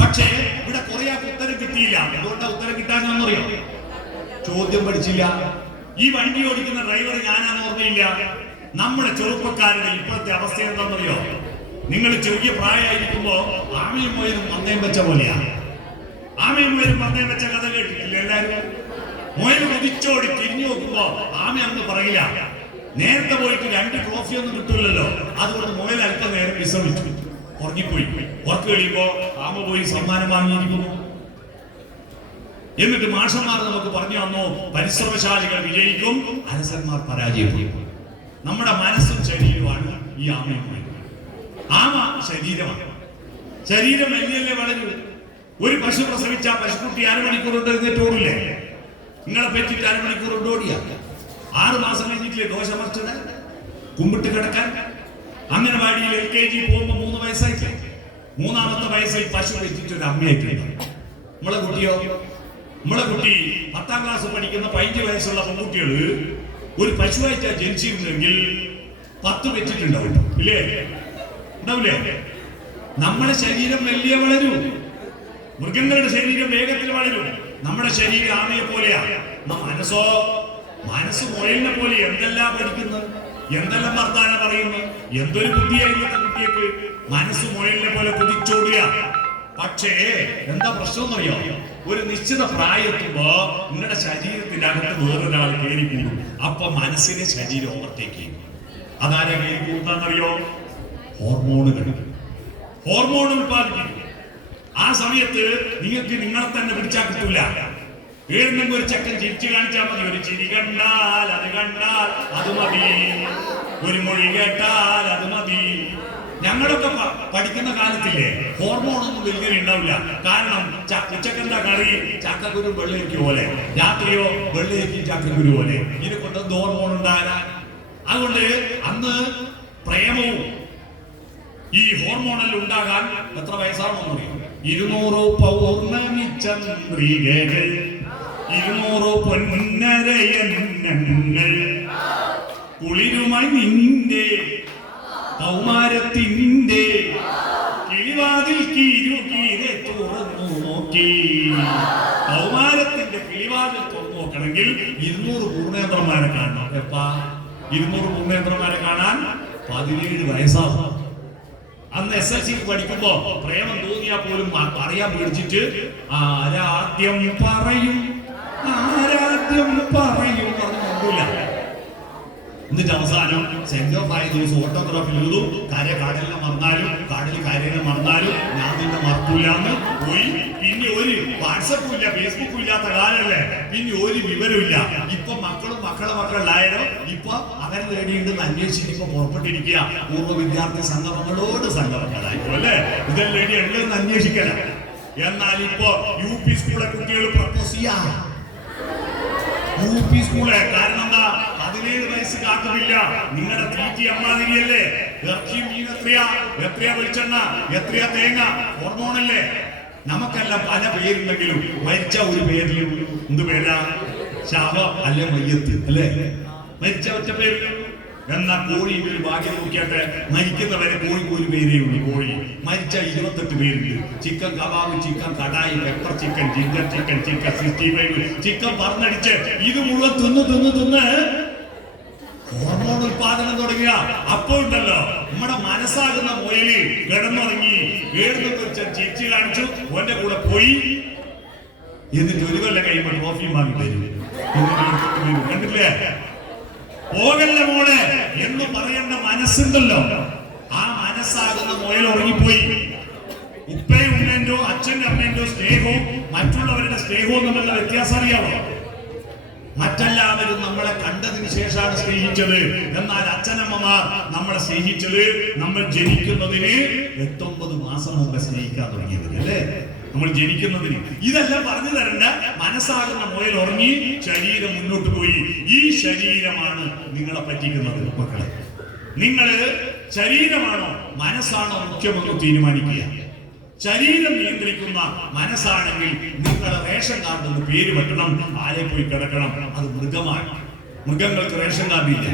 പക്ഷേ ഇവിടെ കുറെ ആൾക്ക് ഉത്തരം കിട്ടിയില്ല. എന്തുകൊണ്ടാ ഉത്തരം കിട്ടാന്നറിയോ? ചോദ്യം പഠിച്ചില്ല. ഈ വണ്ടി ഓടിക്കുന്ന ഡ്രൈവർ ഞാനാന്ന് ഓർമ്മയില്ല. നമ്മുടെ ചെറുപ്പക്കാരുടെ ഇപ്പോഴത്തെ അവസ്ഥ എന്താണെന്നറിയോ? നിങ്ങൾ ചെറിയ പ്രായമായിരിക്കുമ്പോ ആമയും മോയനും പന്തയം വെച്ച പോലെയാണ്. ആമയും മോയനും പന്തയം വെച്ച കഥ കേട്ടിട്ടില്ല എല്ലാവരും? മോയൽ കുതിച്ചോടി തിരിഞ്ഞു നോക്കുമ്പോ ആമ അന്ന് പറയില്ല. നേരത്തെ പോയിട്ട് 2 ട്രോഫി ഒന്നും കിട്ടൂലല്ലോ, അതുകൊണ്ട് മോയൽ അല്പം നേരം വിശ്രമിച്ചു, ഉറങ്ങിപ്പോയി. ഉറക്കു കഴിയുമ്പോ ആമ പോയി സമ്മാനം വാങ്ങിയിരിക്കുന്നു. എന്നിട്ട് മാഷന്മാർ നമുക്ക് പറഞ്ഞു തന്നു, പരിശ്രമശാലികൾ വിജയിക്കും, അലസന്മാർ പരാജയപ്പെടും. നമ്മുടെ മനസ്സും ശരീരവുമാണ് ഈ ആമയും. ആമ ശരീരമാണ്. ശരീരം വലിയല്ലേ വളരൂ. ഒരു പശു പ്രസവിച്ച പശുക്കുട്ടി 1/2 മണിക്കൂർ കൊണ്ട് എഴുന്നേറ്റ് ഓടില്ലേ? നിങ്ങളെ പറ്റിട്ട് 1/2 മണിക്കൂർ കൊണ്ട് ഓടിയ 6 മാസം കഴിഞ്ഞിട്ടില്ലേ ദോശ മറിച്ചത്, കുമ്പിട്ട് കിടക്കാൻ? അംഗനവാടിയിൽ LKG പോകുമ്പോ 3 വയസ്സായിട്ട് 3ാമത്തെ വയസ്സിൽ പശു വെച്ചിട്ട് ഒരു അമ്മയായിട്ടുണ്ട്. നമ്മളെ കുട്ടിയോ? നമ്മളെ കുട്ടി 10ാം ക്ലാസ് പഠിക്കുന്ന 15 വയസ്സുള്ള പെൺകുട്ടികള് ഒരു പശുവായിട്ടാ ജനിച്ചിരുന്നെങ്കിൽ 10 വെച്ചിട്ടുണ്ടാവും, ഇല്ലേ? ഉണ്ടാവില്ലേ? നമ്മുടെ ശരീരം വലിയ വളരൂ. മൃഗങ്ങളുടെ ശരീരം വേഗത്തിൽ വളരും. നമ്മുടെ ശരീരം ആമയെ പോലെയാ. മനസ്സ് മുയലിനെ പോലെ എന്തെല്ലാം പഠിക്കുന്നു, എന്തെല്ലാം വർത്താനം പറയുന്നു. എന്തൊരു ബുദ്ധിയായിരുന്നു കുട്ടിയൊക്കെ. മനസ്സ് മുയലിനെ പോലെ കുതിച്ചോടുക. പക്ഷേ എന്താ പ്രശ്നം എന്നറിയോ? ഒരു നിശ്ചിത പ്രായത്തുമ്പോ നിങ്ങളുടെ ശരീരത്തിന്റെ അകത്ത് വേറൊരാൾ കയറി കൂടും. അപ്പൊ മനസ്സിന്റെ ശരീരം ഓവർടേക്ക് ചെയ്യും. അതാരെ കയറി കൂടുന്നറിയോ? ഹോർമോണുകൾ ഉൽപ്പാദിപ്പിക്കും. ആ സമയത്ത് നിങ്ങൾക്ക് നിങ്ങളെ തന്നെ പിടിച്ചാൽ കിട്ടൂല. ഏതെങ്കിലും ഒരു ചെക്കൻ ചിരിച്ചു കാണിച്ചാൽ മതി. ഒരു ചിരി കണ്ടാൽ അത് മതി, ഒരു മൊഴി കേട്ടാൽ അത് മതി. ഞങ്ങളൊക്കെ പഠിക്കുന്ന കാലത്തില്ലേ ഹോർമോണൊന്നും വലിയ ഉണ്ടാവില്ല. കാരണം ഉച്ചക്കെന്താ കറി? ചക്കക്കുരു വെള്ളരിക്ക പോലെ, രാത്രിയോ വെള്ളരിക്കും ചക്കക്കുരു പോലെ. ഇതിനെ കൊണ്ട് ഹോർമോൺ ഉണ്ടാകാൻ. അതുകൊണ്ട് അന്ന് പ്രേമവും ഈ ഹോർമോണെല്ലാം ഉണ്ടാകാൻ എത്ര വയസ്സാണെന്ന് അറിയാം? 200 പൗർണമി ചന്ദ്രികകൾ, 200 പൊന്നരയന്നങ്ങൾ, കുളിരുമായി നിന്റെ കൗമാരത്തിന്റെ കിളിവാതിൽ കീരുകീരെ തുറന്നു നോക്കി. കൗമാരത്തിന്റെ കിളിവാതിൽ തുറന്നു നോക്കണമെങ്കിൽ 200 പൂർണ്ണേന്ദ്രന്മാരെ കാണണം. എപ്പാ 200 പൂർണ്ണേന്ദ്രന്മാരെ കാണാൻ 17 വയസ്സാവും. അന്ന് SLC പഠിക്കുമ്പോ പ്രേമം തോന്നിയാൽ പോലും പറയാൻ പേടിച്ചിട്ട് ആരാദ്യം പറയും ആരാദ്യം പറയും പറഞ്ഞില്ല. എന്നിട്ട് അവസാനം സെന്റ് ഓഫ് ആയ ദിവസം ഓട്ടോഗ്രാഫിൽ എഴുതും, കടലിനെ മറന്നാലും കടൽ കരയിനെ മറന്നാലും ഞാൻ നിന്നെ മറക്കൂലെന്ന് പോയി. പിന്നെ ഒരു വാട്സപ്പും ഇല്ല, ഫേസ്ബുക്കും ഇല്ലാത്ത കാലല്ലേ, പിന്നെ ഒരു വിവരമില്ല. ഇപ്പൊ മക്കളും മക്കളുണ്ടായാലോ ഇപ്പൊ അവരെ നേടിയിട്ടുണ്ടെന്ന് അന്വേഷിച്ച് ഇപ്പൊ പുറപ്പെട്ടിരിക്കുക. പൂർവ്വ വിദ്യാർത്ഥി സംഗമങ്ങളോട് സംഗമങ്ങളായിപ്പോ അല്ലെ, ഇതെല്ലാം നേടി ഉള്ളതെന്ന് അന്വേഷിക്കല. എന്നാൽ ഇപ്പൊ UP സ്കൂളിലെ കുട്ടികൾ പ്രപ്പോസ് ചെയ്യാം. UP സ്കൂളെ കാരണം എന്താ, 17 വയസ്സ് കാക്കുന്നില്ല. നിങ്ങളുടെ തീറ്റി അമ്മാതിരിയല്ലേ, ഇറച്ചി മീൻ എത്രയാ വെളിച്ചെണ്ണ, എത്രയാ തേങ്ങ, ഹോർമോണല്ലേ. നമുക്കെല്ലാം പല പേരുണ്ടെങ്കിലും മരിച്ച ഒരു പേരിലും എന്ത് പേരാ, ശാപ അല്ലെ മയ്യത്ത് അല്ലേ, മരിച്ച ഒറ്റ പേര്. എന്നാ കോഴി ഒരു ഭാഗ്യം നോക്കിയാട്ടെ, മരിക്കുന്നവരെ കോഴിക്ക് ഒരു പേരേ ഉള്ളൂ. കോഴി മരിച്ച 28 പേരുണ്ട്. Chicken kebab, chicken kadai, pepper chicken, ginger chicken, chicken 65, chicken പറഞ്ഞടിച്ച് ഇത് മുഴുവൻ തിന്ന് ഹോർമോൺ ഉത്പാദനം തുടങ്ങിയ അപ്പോൾ ഉണ്ടല്ലോ നമ്മുടെ മനസ്സാകുന്ന മുയല് കിടന്നുറങ്ങി ചിരിച്ചു കാണിച്ചു, ഓന്റെ കൂടെ പോയി. എന്നിട്ട് ഒരു കൊല്ലം കഴിയുമ്പോൾ ട്രോഫി വാങ്ങി തരും. കണ്ടില്ലേ, പോകല്ല മോളെ എന്ന് പറയേണ്ട മനസ്സുണ്ടല്ലോ, ആ മനസ്സാകുന്ന മുയൽ ഉറങ്ങിപ്പോയി. ഉപ്പയും ഉമ്മേന്റോ അച്ഛൻ്റെ അമ്മേന്റോ സ്നേഹവും മറ്റുള്ളവരുടെ സ്നേഹവും തമ്മിലുള്ള വ്യത്യാസം അറിയാമോ? മറ്റെല്ലാവരും നമ്മളെ കണ്ടതിന് ശേഷമാണ് സ്നേഹിച്ചത്. എന്നാൽ അച്ഛനമ്മമാർ നമ്മളെ സ്നേഹിച്ചത് നമ്മൾ ജനിക്കുന്നതിന് 8-9 മാസം മുമ്പ് സ്നേഹിക്കാൻ തുടങ്ങിയത് അല്ലേ, നമ്മൾ ജനിക്കുന്നതിന്. ഇതെല്ലാം പറഞ്ഞു തരണ്ട. മനസ്സാകുന്ന മുയൽ ഉറങ്ങി, ശരീരം മുന്നോട്ട് പോയി. ഈ ശരീരമാണ് നിങ്ങളെ പറ്റിക്കുന്നത്. മക്കളെ, നിങ്ങള് ശരീരമാണോ മനസ്സാണോ മുഖ്യമെന്ന് തീരുമാനിക്കുക. ശരീരം നിയന്ത്രിക്കുന്ന മനസ്സാണെങ്കിൽ നിങ്ങളുടെ റേഷൻ കാർഡിന് പേര് വെട്ടണം, ആരെ പോയി കിടക്കണം. അത് മൃഗമാണ്. മൃഗങ്ങൾക്ക് റേഷൻ കാർഡില്ല.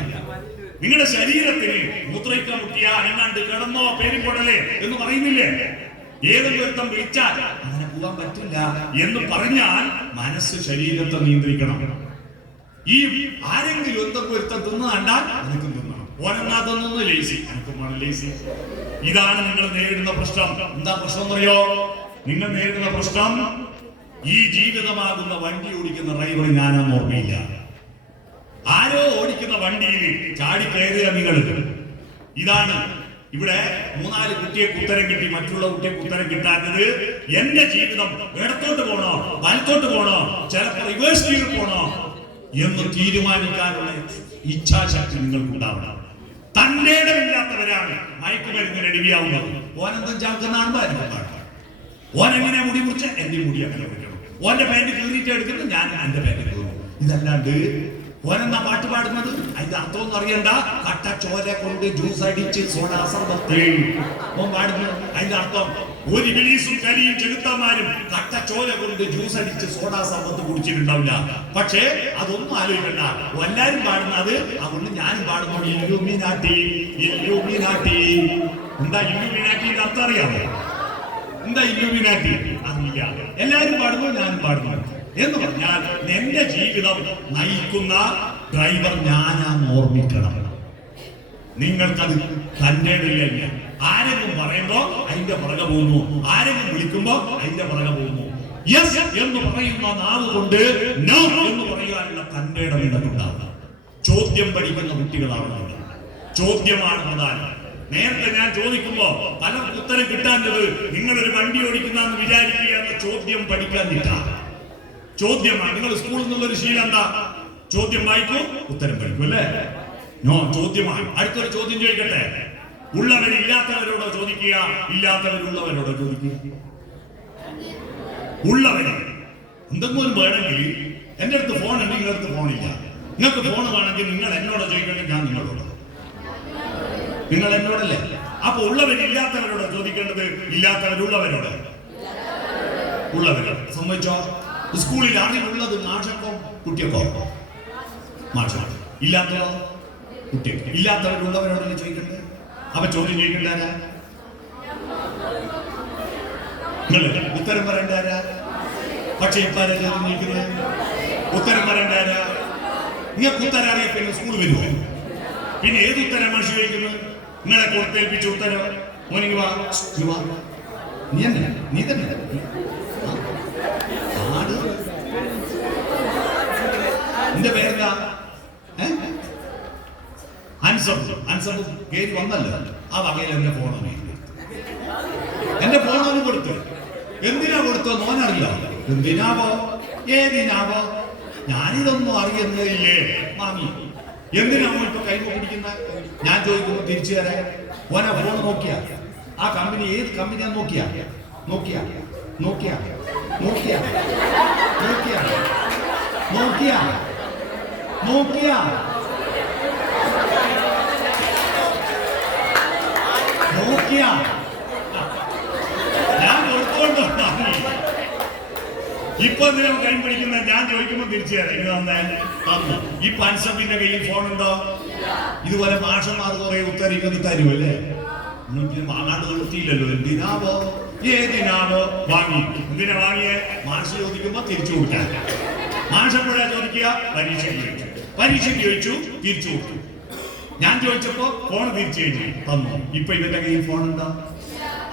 നിങ്ങളുടെ ശരീരത്തിന് മൂത്രയിക്കാൻ മുട്ടിയ അനങ്ങാണ്ട് കിടന്നോ പേരും കൊടലേ എന്ന് പറയുന്നില്ലേ? ഏതെങ്കിലും ഒരുത്തം വിളിച്ചാൽ അങ്ങനെ പോകാൻ പറ്റില്ല എന്ന് പറഞ്ഞാൽ മനസ്സ് ശരീരത്തെ നിയന്ത്രിക്കണം. ഈ ആരെങ്കിലും എന്തൊക്കെ ഒരുത്തം തിന്നു കണ്ടാൽ നിനക്കും തിന്നണം. ഓനെന്നാതൊന്നും ലേസി, എനിക്കുമാണ് ലേസി. ഇതാണ് നിങ്ങൾ നേരിടുന്ന പ്രശ്നം. എന്താ പ്രശ്നം എന്നറിയോ? നിങ്ങൾ നേരിടുന്ന പ്രശ്നം, ഈ ജീവിതമാകുന്ന വണ്ടി ഓടിക്കുന്ന ഡ്രൈവർ ഞാനൊന്നും ഓർമ്മയില്ല. ആരോ ഓടിക്കുന്ന വണ്ടിയിൽ ചാടി കയറുക നിങ്ങൾ. ഇതാണ് ഇവിടെ 3-4 കുട്ടിയെ ഉത്തരം കിട്ടി, മറ്റുള്ള കുട്ടിയെ ഉത്തരം കിട്ടാത്തത്. എന്റെ ജീവിതം ഇടത്തോട്ട് പോണോ വലത്തോട്ട് പോണോ ചിലപ്പോൾ റിവേഴ്സ് ചെയ്ത് പോണോ എന്ന് തീരുമാനിക്കാനുള്ള ഇച്ഛാശക്തി നിങ്ങൾക്ക് ഉണ്ടാവണം. തന്റെ ഇടമില്ലാത്തവരാണ് മയക്കുമരുന്നിന് അടിമയാവുന്നത്. ഓനെന്തും ചാക്കുന്നതാണ്. ഓനെങ്ങനെ മുടി മുറിച്ച എന്റെ മുടി അങ്ങനെ മുറിക്കണം. ഓന്റെ പാന്റ് കീറിയിട്ട് എടുക്കുന്നത് ഞാൻ എന്റെ പാന്റ് കീറും. ഇതല്ലാണ്ട് ഓനെന്താ പാട്ട് പാടുന്നത്? അതിന്റെ അർത്ഥം ഒന്നും അറിയണ്ട. കട്ട ചോര കൊണ്ട് ജ്യൂസ് അടിച്ച് സോഡാസമ്പത്ത് ഓൻ പാടുന്നു. അതിന്റെ അർത്ഥം ഒരു ഇബിലീസും കലിയും ചെലുത്തമാരും കട്ട ചോര കൊണ്ട് ജ്യൂസ് അടിച്ച് സോഡാസമ്പത്ത് കുടിച്ചിട്ടുണ്ടാവില്ല. പക്ഷേ അതൊന്നും ആലോചിക്കണ്ട, എല്ലാരും പാടുന്നത്. അതുകൊണ്ട് ഞാനും പാടുന്നു ഇല്ലുമിനാട്ടി ഇല്ലുമിനാട്ടി. എന്താ ഇല്ലുമിനാട്ടിന്റെ അർത്ഥം അറിയാമോ? എന്താ ഇല്ലുമിനാട്ടി? അറിയില്ല. എല്ലാരും പാടുന്നു, ഞാനും പാടുന്നു എന്ന് പറഞ്ഞാൽ എന്റെ ജീവിതം നയിക്കുന്ന ഡ്രൈവർ ഞാനാന്ന് ഓർമ്മിക്കണം. നിങ്ങൾക്കത് തന്റെ ഇടയില്ല. ആരെങ്കിലും പറയുമ്പോ അതിന്റെ പുറകെ പോകുന്നു, ആരെങ്കിലും വിളിക്കുമ്പോ അതിന്റെ പുറകെ പോകുന്നു. യെസ് എന്ന് പറയുന്ന നാവ് കൊണ്ട് നോ എന്ന് പറയാനുള്ള തന്റെ ഇടം നിങ്ങൾക്കുണ്ടാവുക. ചോദ്യം പഠിക്കുന്ന കുട്ടികളാണ്. ചോദ്യമാണ് പ്രധാനം. നേരത്തെ ഞാൻ ചോദിക്കുമ്പോ പലർക്കും ഉത്തരം കിട്ടാഞ്ഞത് നിങ്ങളൊരു വണ്ടി ഓടിക്കുന്ന വിചാരിക്കുക എന്ന ചോദ്യം പഠിക്കാൻ കിട്ടാം. ചോദ്യമാണ്. നിങ്ങൾ സ്കൂളിൽ നിന്നുള്ളൊരു ശീലം എന്താ? ചോദ്യം വായിക്കും, ഉത്തരം പഠിക്കും അല്ലേ? നോ, ചോദ്യമാണ്. അടുത്തൊരു ചോദ്യം ചോദിക്കട്ടെ. ഉള്ളവരില്ലാത്തവരോടോ ചോദിക്കുക, ഇല്ലാത്തവരുള്ളവരോടോ ചോദിക്കുക? ഉള്ളവര് എന്തെങ്കിലും വേണമെങ്കിൽ എന്റെ അടുത്ത് ഫോൺ ഉണ്ട്, നിങ്ങളുടെ അടുത്ത് ഫോണില്ല. നിങ്ങൾക്ക് ഫോൺ വേണമെങ്കിൽ നിങ്ങൾ എന്നോട് ചോദിക്കേണ്ടത്, ഞാൻ നിങ്ങളോട്. നിങ്ങൾ എന്നോടല്ലേ? അപ്പൊ ഉള്ളവരില്ലാത്തവരോടോ ചോദിക്കേണ്ടത്, ഇല്ലാത്തവരുള്ളവരോട്? ഉള്ളവര് സമ്മതിച്ചോ? സ്കൂളിൽ അറിവുള്ളത് മാഷക്കോ കുട്ടിയൊക്കോ? മാഷാണ്. ഇല്ലാത്തവരോ? കുട്ടിയൊക്കെ. ഇല്ലാത്തവരുള്ളവരോടല്ലേ ചോദിക്കണ്ടേ? അപ്പൊ ചോദ്യം ചോദിക്കണ്ടാരാ? ഉത്തരം പറയണ്ടാരാ? പക്ഷെ ഇപ്പൊ ആരാ ചോദ്യം ചോദിക്കുന്നത്? ഉത്തരം പറയണ്ടാരാ? നിങ്ങൾക്ക് ഉത്തരം അറിയാം പിന്നെ സ്കൂൾ വരുമോ? പിന്നെ ഏത് ഉത്തരം മനുഷ്യ ചോദിക്കുന്നത്? നിങ്ങളെ കൊടുത്തേൽപ്പിച്ച ഉത്തരം മോനിങ് വാ നീ തന്നെ നീ തന്നെ ആട് നിന്റെ പേരെന്താ? അൻസബ് കേറി വന്നല്ലോ. ആ വകയിൽ എന്റെ ഫോണാണ് എന്റെ ഫോണാണ് കൊടുത്തു. എന്തിനാ കൊടുത്തോ മോനറിയില്ല. എന്തിനാവോ ഏതിനാവോ ഞാനിതൊന്നും അറിയുന്നില്ലേ മാമി. എന്തിനാവോ ഇപ്പൊ കൈ പിടിക്കുന്ന? ഞാൻ ചോദിക്കുമ്പോ തിരിച്ചു തരാൻ ഓനാ ഫോൺ നോക്കിയാ ആ കമ്പനി ഏത് കമ്പനിയാന്ന് നോക്കിയാ നോക്കിയാ നോക്കിയാ നോക്കിയാ നോക്കിയാ നോക്കിയാ നോക്കിയാ നോക്കിയാ ഞാൻ കൊടുത്തോണ്ടോ? ഇപ്പൊ എന്തിനാ കൈ പിടിക്കുന്ന? ഞാൻ ചോദിക്കുമ്പോ തിരിച്ചു തരാം. ഇത് തന്നു. ഈ പൻസപ്പിന്റെ കയ്യിൽ ഫോണുണ്ടോ? ഇതുപോലെ മാഷന്മാർ കുറെ ഉത്തരം തരുമല്ലേ? വാങ്ങാണ്ട് നിർത്തിയില്ലല്ലോ. എന്തിനാവോ ഏതിനാവോ വാങ്ങി. എന്തിനാ വാങ്ങിയേ? മാഷ് ചോദിക്കുമ്പോ തിരിച്ചു കൊടുക്കാൻ. മാഷെപ്പോഴാ ചോദിക്കുക? പരീക്ഷയ്ക്ക് ചോദിച്ചു. പരീക്ഷയ്ക്ക് ചോദിച്ചു തിരിച്ചു കൊടുത്തു. ഞാൻ ചോദിച്ചപ്പോ ഫോൺ തിരിച്ചു കഴിഞ്ഞു തന്നു. ഇപ്പൊ ഇവന്റെ കയ്യിൽ ഫോണുണ്ടോ?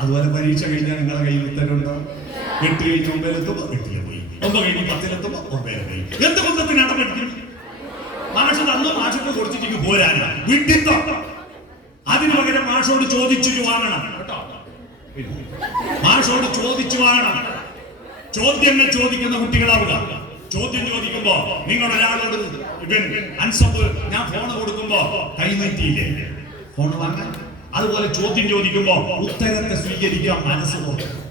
അതുപോലെ പരീക്ഷ കഴിഞ്ഞാൽ നിങ്ങളുടെ കയ്യിൽ ഉത്തരവുണ്ടോ? 8 കഴിഞ്ഞ് 9 8 പോയി. 9 കഴിഞ്ഞ് 10 9 പോയി. എന്ത് ബന്ധത്തിനാണ് പഠിക്കുന്നത്? മാഷ് തന്നു. മാഷൊക്കെ കൊടുത്തിട്ട് പോരാനാ വിട്ടിട്ടോ? അതിനു പകരം മാഷോട് ചോദിച്ചു വാങ്ങണം കേട്ടോ. മാഷോട് ചോദിച്ചു വാങ്ങണം. ചോദ്യങ്ങൾ ചോദിക്കുന്ന കുട്ടികളാവുക. ചോദ്യം ചോദിക്കുമ്പോ നിങ്ങൾ ഒരാളോട് അൻസബ് ഞാൻ ഫോൺ കൊടുക്കുമ്പോ കൈ നീട്ടിയില്ലേ ഫോൺ വാങ്ങാൻ? അതുപോലെ ചോദ്യം ചോദിക്കുമ്പോ ഉത്തരത്തെ സ്വീകരിക്കാൻ മനസ്സ് തുറക്കും.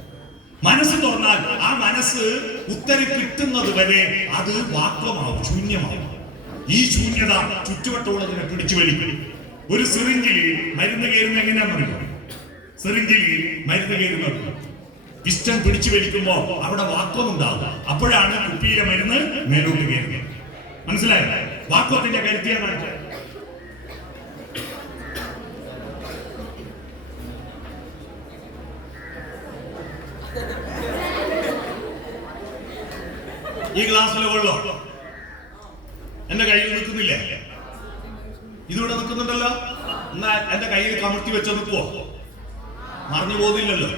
മനസ്സ് തുറന്നാൽ ആ മനസ്സ് ഉത്തരം കിട്ടുന്നത് വരെ അത് വാക്വമാവും, ശൂന്യമാവും. ഈ ശൂന്യത ചുറ്റുവട്ടമുള്ളതിനെ പിടിച്ചു വലിക്കും. ഒരു സിറിഞ്ചിൽ മരുന്ന് കയറുന്ന എങ്ങനെയാണെന്നറിയോ? സിറിഞ്ചിൽ മരുന്ന് കയറുന്നത് പിസ്റ്റൺ പിടിച്ചു വലിക്കുമ്പോ അവിടെ വാക്വം ഉണ്ടാവും. അപ്പോഴാണ് കുപ്പിയിലെ മരുന്ന് മേലോട്ട് കയറുന്നത്. മനസ്സിലായോ? വാക്വത്തിന്റെ കരുത്തിയാണ്. ഈ ഗ്ലാസ്സിലെ വെള്ളം എന്റെ കയ്യിൽ നിൽക്കുന്നില്ലേ? ഇതിവിടെ നിൽക്കുന്നുണ്ടല്ലോ. എന്നാ എന്റെ കയ്യിൽ കമർത്തി വെച്ച നിൽക്കുവോ? മറിഞ്ഞു പോകുന്നില്ലല്ലോ.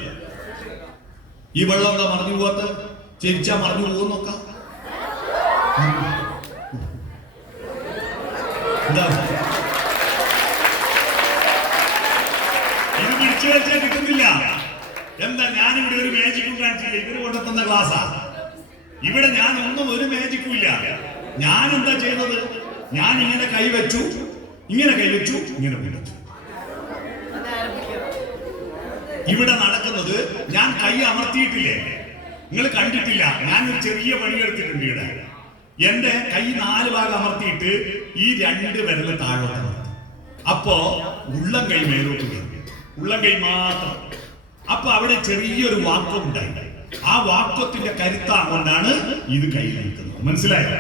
ഈ വെള്ളം എന്താ മറിഞ്ഞു പോകാത്ത? ചെരിച്ചാ മറിഞ്ഞു പോകും. നോക്കാം. എന്താ ഇത് പിടിച്ചു വെച്ചാൽ കിട്ടുന്നില്ല. എന്താ ഞാനിവിടെ ഒരു മാജിക്കും കാണിച്ചില്ല. ഇവര് കൊണ്ടെത്തുന്ന ഗ്ലാസാ. ഇവിടെ ഞാൻ ഒന്നും ഒരു മാജിക്കും ഇല്ല. ഞാൻ എന്താ ചെയ്തത്? ഞാൻ ഇങ്ങനെ കൈവച്ചു, ഇങ്ങനെ കൈവച്ചു, ഇങ്ങനെ പിടിച്ചു. ഇവിടെ നടക്കുന്നത് ഞാൻ കൈ അമർത്തിയിട്ടില്ലേ? നിങ്ങൾ കണ്ടിട്ടില്ല. ഞാനൊരു ചെറിയ പണിയെടുത്തിട്ടുണ്ട്. ഇവിടെ എന്റെ കൈ 4 ഭാഗം അമർത്തിയിട്ട് ഈ 2 വിരൽ താഴോട്ട് അമർത്തി. അപ്പോ ഉള്ളം കൈ മേലോട്ട് കയറി, ഉള്ളം കൈ മാത്രം. അപ്പൊ അവിടെ ചെറിയൊരു വാക്വം ഉണ്ടായി. ആ വാക്വത്തിന്റെ കരുത്താ കൊണ്ടാണ് ഇത് കയ്യിൽ നിൽക്കുന്നത്. മനസ്സിലായോ?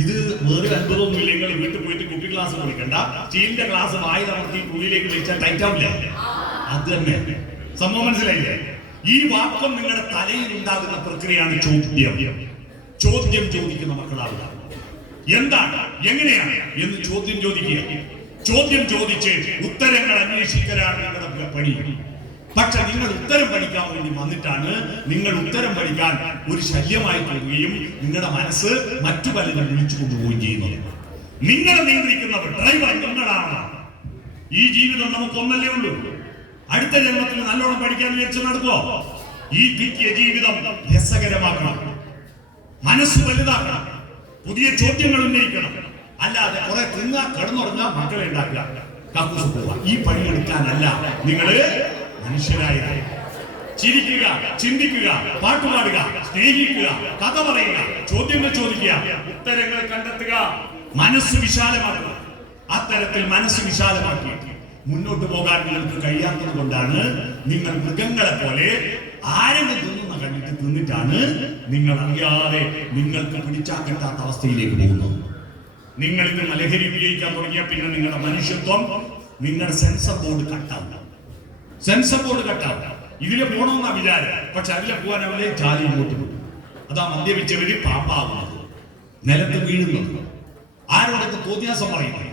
ഇത് വേറെ അത്ഭുതമൊന്നുമില്ല. നിങ്ങൾ വീട്ടിൽ പോയിട്ട് കുപ്പി ഗ്ലാസ് കൊടുക്കണ്ട. സ്റ്റീലിന്റെ ഗ്ലാസ് വായിൽ അമർത്തി ഉള്ളിലേക്ക് വെച്ചാൽ ടൈറ്റ് ആവില്ലേ? അത് തന്നെ സംഭവം. മനസ്സിലായില്ലേ? ഈ വാക്വം നിങ്ങളുടെ തലയിൽ ഉണ്ടാകുന്ന പ്രക്രിയയാണ് ചോദ്യം. ചോദ്യം ചോദിക്കുന്ന മക്കളാവുക. എന്താണ്, എങ്ങനെയാണ് എന്ന് ചോദ്യം ചോദിക്കുക. ചോദ്യം ചോദിച്ച് ഉത്തരങ്ങൾ അന്വേഷിക്കലാണ് നിങ്ങളുടെ പണി. പക്ഷെ നിങ്ങൾ ഉത്തരം പഠിക്കാൻ വേണ്ടി വന്നിട്ടാണ് നിങ്ങൾ ഉത്തരം പഠിക്കാൻ ഒരു ശല്യമായി തോന്നുകയും നിങ്ങളുടെ മനസ്സ് മറ്റു പലരും വിളിച്ചു കൊണ്ടുപോവുകയും ചെയ്യുന്നത്. നിങ്ങളെ നിയന്ത്രിക്കുന്നവർ ഡ്രൈവർ നിങ്ങളാണ്. ഈ ജീവിതം നമുക്കൊന്നല്ലേ ഉള്ളൂ. അടുത്ത ജന്മത്തിൽ നല്ലോണം പഠിക്കാൻ വിചാരിച്ച് നടക്കുമോ? ഈ കിട്ടിയ ജീവിതം രസകരമാക്കണം, മനസ്സ് വലുതാക്കണം, പുതിയ ചോദ്യങ്ങൾ ഉന്നയിക്കണം. അല്ലാതെ കുറെ തിന്നാ കിടന്നുറങ്ങാ മക്കളെ ഉണ്ടാക്കുക, കക്കൂസ് പോവാ. ഈ പണിയെടുക്കാനല്ല നിങ്ങള് മനുഷ്യരായ. ചിരിക്കുക, ചിന്തിക്കുക, പാട്ടുപാടുക, സ്നേഹിക്കുക, കഥ പറയുക, ചോദ്യങ്ങൾ ചോദിക്കുക, ഉത്തരങ്ങൾ കണ്ടെത്തുക, മനസ്സ് വിശാലമാക്കുക. അത്തരത്തിൽ മനസ്സ് വിശാലമാക്കി മുന്നോട്ട് പോകാൻ നിങ്ങൾക്ക് കഴിയാത്തത് കൊണ്ടാണ് നിങ്ങൾ മൃഗങ്ങളെ പോലെ ആരെങ്കിലും കണ്ടിട്ട് തിന്നിട്ടാണ് നിങ്ങൾ അറിയാതെ നിങ്ങൾക്ക് പിടിച്ചാൽ കിട്ടാത്ത അവസ്ഥയിലേക്ക് പോകുന്നത്. നിങ്ങൾ ഇന്ന് ലഹരി ഉപയോഗിക്കാൻ തുടങ്ങിയ പിന്നെ നിങ്ങളുടെ മനുഷ്യത്വം, നിങ്ങളുടെ സെൻസർ ബോർഡ് കട്ടാവും. സെൻസർ ബോർഡ് കട്ടാവും. ഇതിലെ പോകണമെന്നാ വിചാരം, പക്ഷെ അതിലെ പോകാൻ അവരെ ചാലി ഇങ്ങോട്ട് പോകും. അതാ മദ്യപിച്ചവര് പാപ്പാകുന്നത്, നിലത്ത് വീഴുന്നത്, ആരോടൊക്കെ തോന്നിയാസം പറയുന്നത്.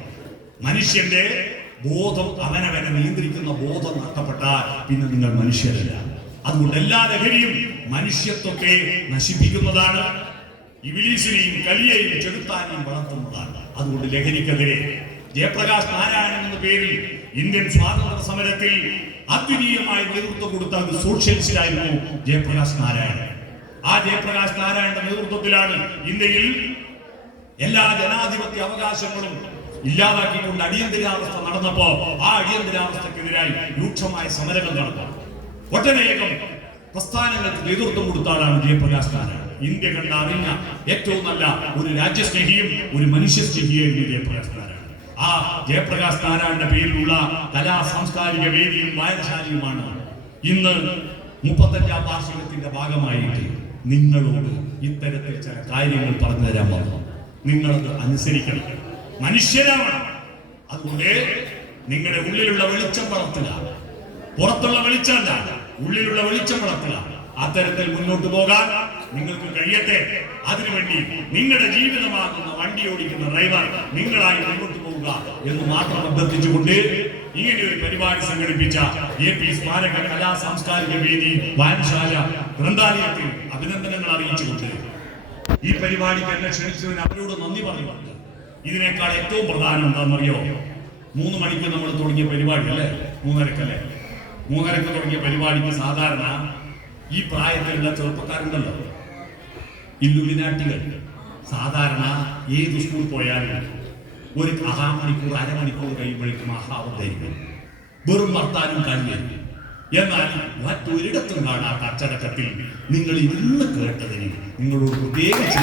മനുഷ്യന്റെ ബോധം, അവനവനെ നിയന്ത്രിക്കുന്ന ബോധം നഷ്ടപ്പെട്ടാൽ പിന്നെ നിങ്ങൾ മനുഷ്യരല്ല. അതുകൊണ്ട് എല്ലാ ലഹരിയും മനുഷ്യത്വത്തെ നശിപ്പിക്കുന്നതാണ്, ഇബ്ലീസിനെയും കലിയെയും ചെറുത്താനെയും വളർത്തുന്നതാണ്. അതുകൊണ്ട് ലഹരിക്കെതിരെ ജയപ്രകാശ് നാരായണൻ എന്ന പേരിൽ ഇന്ത്യൻ സ്വാതന്ത്ര്യ സമരത്തിൽ അദ്വിതീയമായ നേതൃത്വം കൊടുത്ത ഒരു സോഷ്യലിസ്റ്റായിരുന്നു ജയപ്രകാശ് നാരായണൻ. ആ ജയപ്രകാശ് നാരായണന്റെ നേതൃത്വത്തിലാണ് ഇന്ത്യയിൽ എല്ലാ ജനാധിപത്യ അവകാശങ്ങളും ഇല്ലാതാക്കിക്കൊണ്ട് അടിയന്തരാവസ്ഥ നടന്നപ്പോ ആ അടിയന്തരാവസ്ഥക്കെതിരായി രൂക്ഷമായ സമരങ്ങൾ നടന്നു. ഒട്ടനേകം പ്രസ്ഥാനങ്ങൾക്ക് നേതൃത്വം കൊടുത്ത ആളാണ് ജയപ്രകാശ് നാരായണൻ. ഇന്ത്യ കണ്ട അറിഞ്ഞ ഏറ്റവും നല്ല ഒരു രാജ്യസ്നേഹിയും ഒരു മനുഷ്യസ്നേഹിയായിരുന്നു ജയപ്രകാശ് നാരായണൻ. ആ ജയപ്രകാശ് നാരായണന്റെ പേരിലുള്ള കലാ സാംസ്കാരിക വേദിയും വായനശാലയുമാണ് ഇന്ന് 35ാം വാർഷികത്തിന്റെ ഭാഗമായിട്ട് നിങ്ങളോട് ഇത്തരത്തിൽ ചില കാര്യങ്ങൾ പറഞ്ഞു തരാൻ വന്നു. നിങ്ങളത് അനുസരിക്കണം, മനുഷ്യരാവണം. അതുകൊണ്ട് നിങ്ങളുടെ ഉള്ളിലുള്ള വെളിച്ചം വളർത്തുക, പുറത്തുള്ള വെളിച്ചമല്ല, ഉള്ളിലുള്ള വെളിച്ചം വളർത്തുക. അത്തരത്തിൽ മുന്നോട്ട് പോകാൻ നിങ്ങൾക്ക് കഴിയട്ടെ. അതിനുവേണ്ടി നിങ്ങളുടെ ജീവിതമാകുന്ന വണ്ടി ഓടിക്കുന്ന ഡ്രൈവർ നിങ്ങളായി മുന്നോട്ട് പോവുക എന്ന് മാത്രം അഭ്യർത്ഥിച്ചുകൊണ്ട് ഇങ്ങനെ ഒരു പരിപാടി സംഘടിപ്പിച്ച AP സ്മാരക കലാ സാംസ്കാരിക വേദി വായനശാല ഗ്രന്ഥാലയത്തിൽ അഭിനന്ദനങ്ങൾ അറിയിച്ചുകൊണ്ട് ഈ പരിപാടിക്ക് എന്നെ ക്ഷണിച്ചതിന് അവരോട് നന്ദി പറഞ്ഞുകൊണ്ട് ഇതിനേക്കാൾ ഏറ്റവും പ്രധാനം എന്താണെന്നറിയോ? 3 മണിക്ക് നമ്മൾ തുടങ്ങിയ പരിപാടി അല്ലേ, 3:30 3:30 തുടങ്ങിയ പരിപാടിക്ക് സാധാരണ ഈ പ്രായത്തിലുള്ള ചെറുപ്പക്കാരുണ്ടല്ലോ, ഇല്ലുമിനാട്ടികൾ, സാധാരണ ഏത് സ്കൂൾ പോയാലും ഒരു മണിക്കൂർ അരമണിക്കൂർ കഴിയുമ്പോഴേക്കും മഹാവതായിരിക്കും, വെറും വർത്താനും കഴിയും. എന്നാൽ മറ്റൊരിടത്തും കാണാത്ത അച്ചടക്കത്തിൽ നിങ്ങൾ ഇന്ന് കേട്ടതിന് നിങ്ങളോട് പ്രത്യേകിച്ച്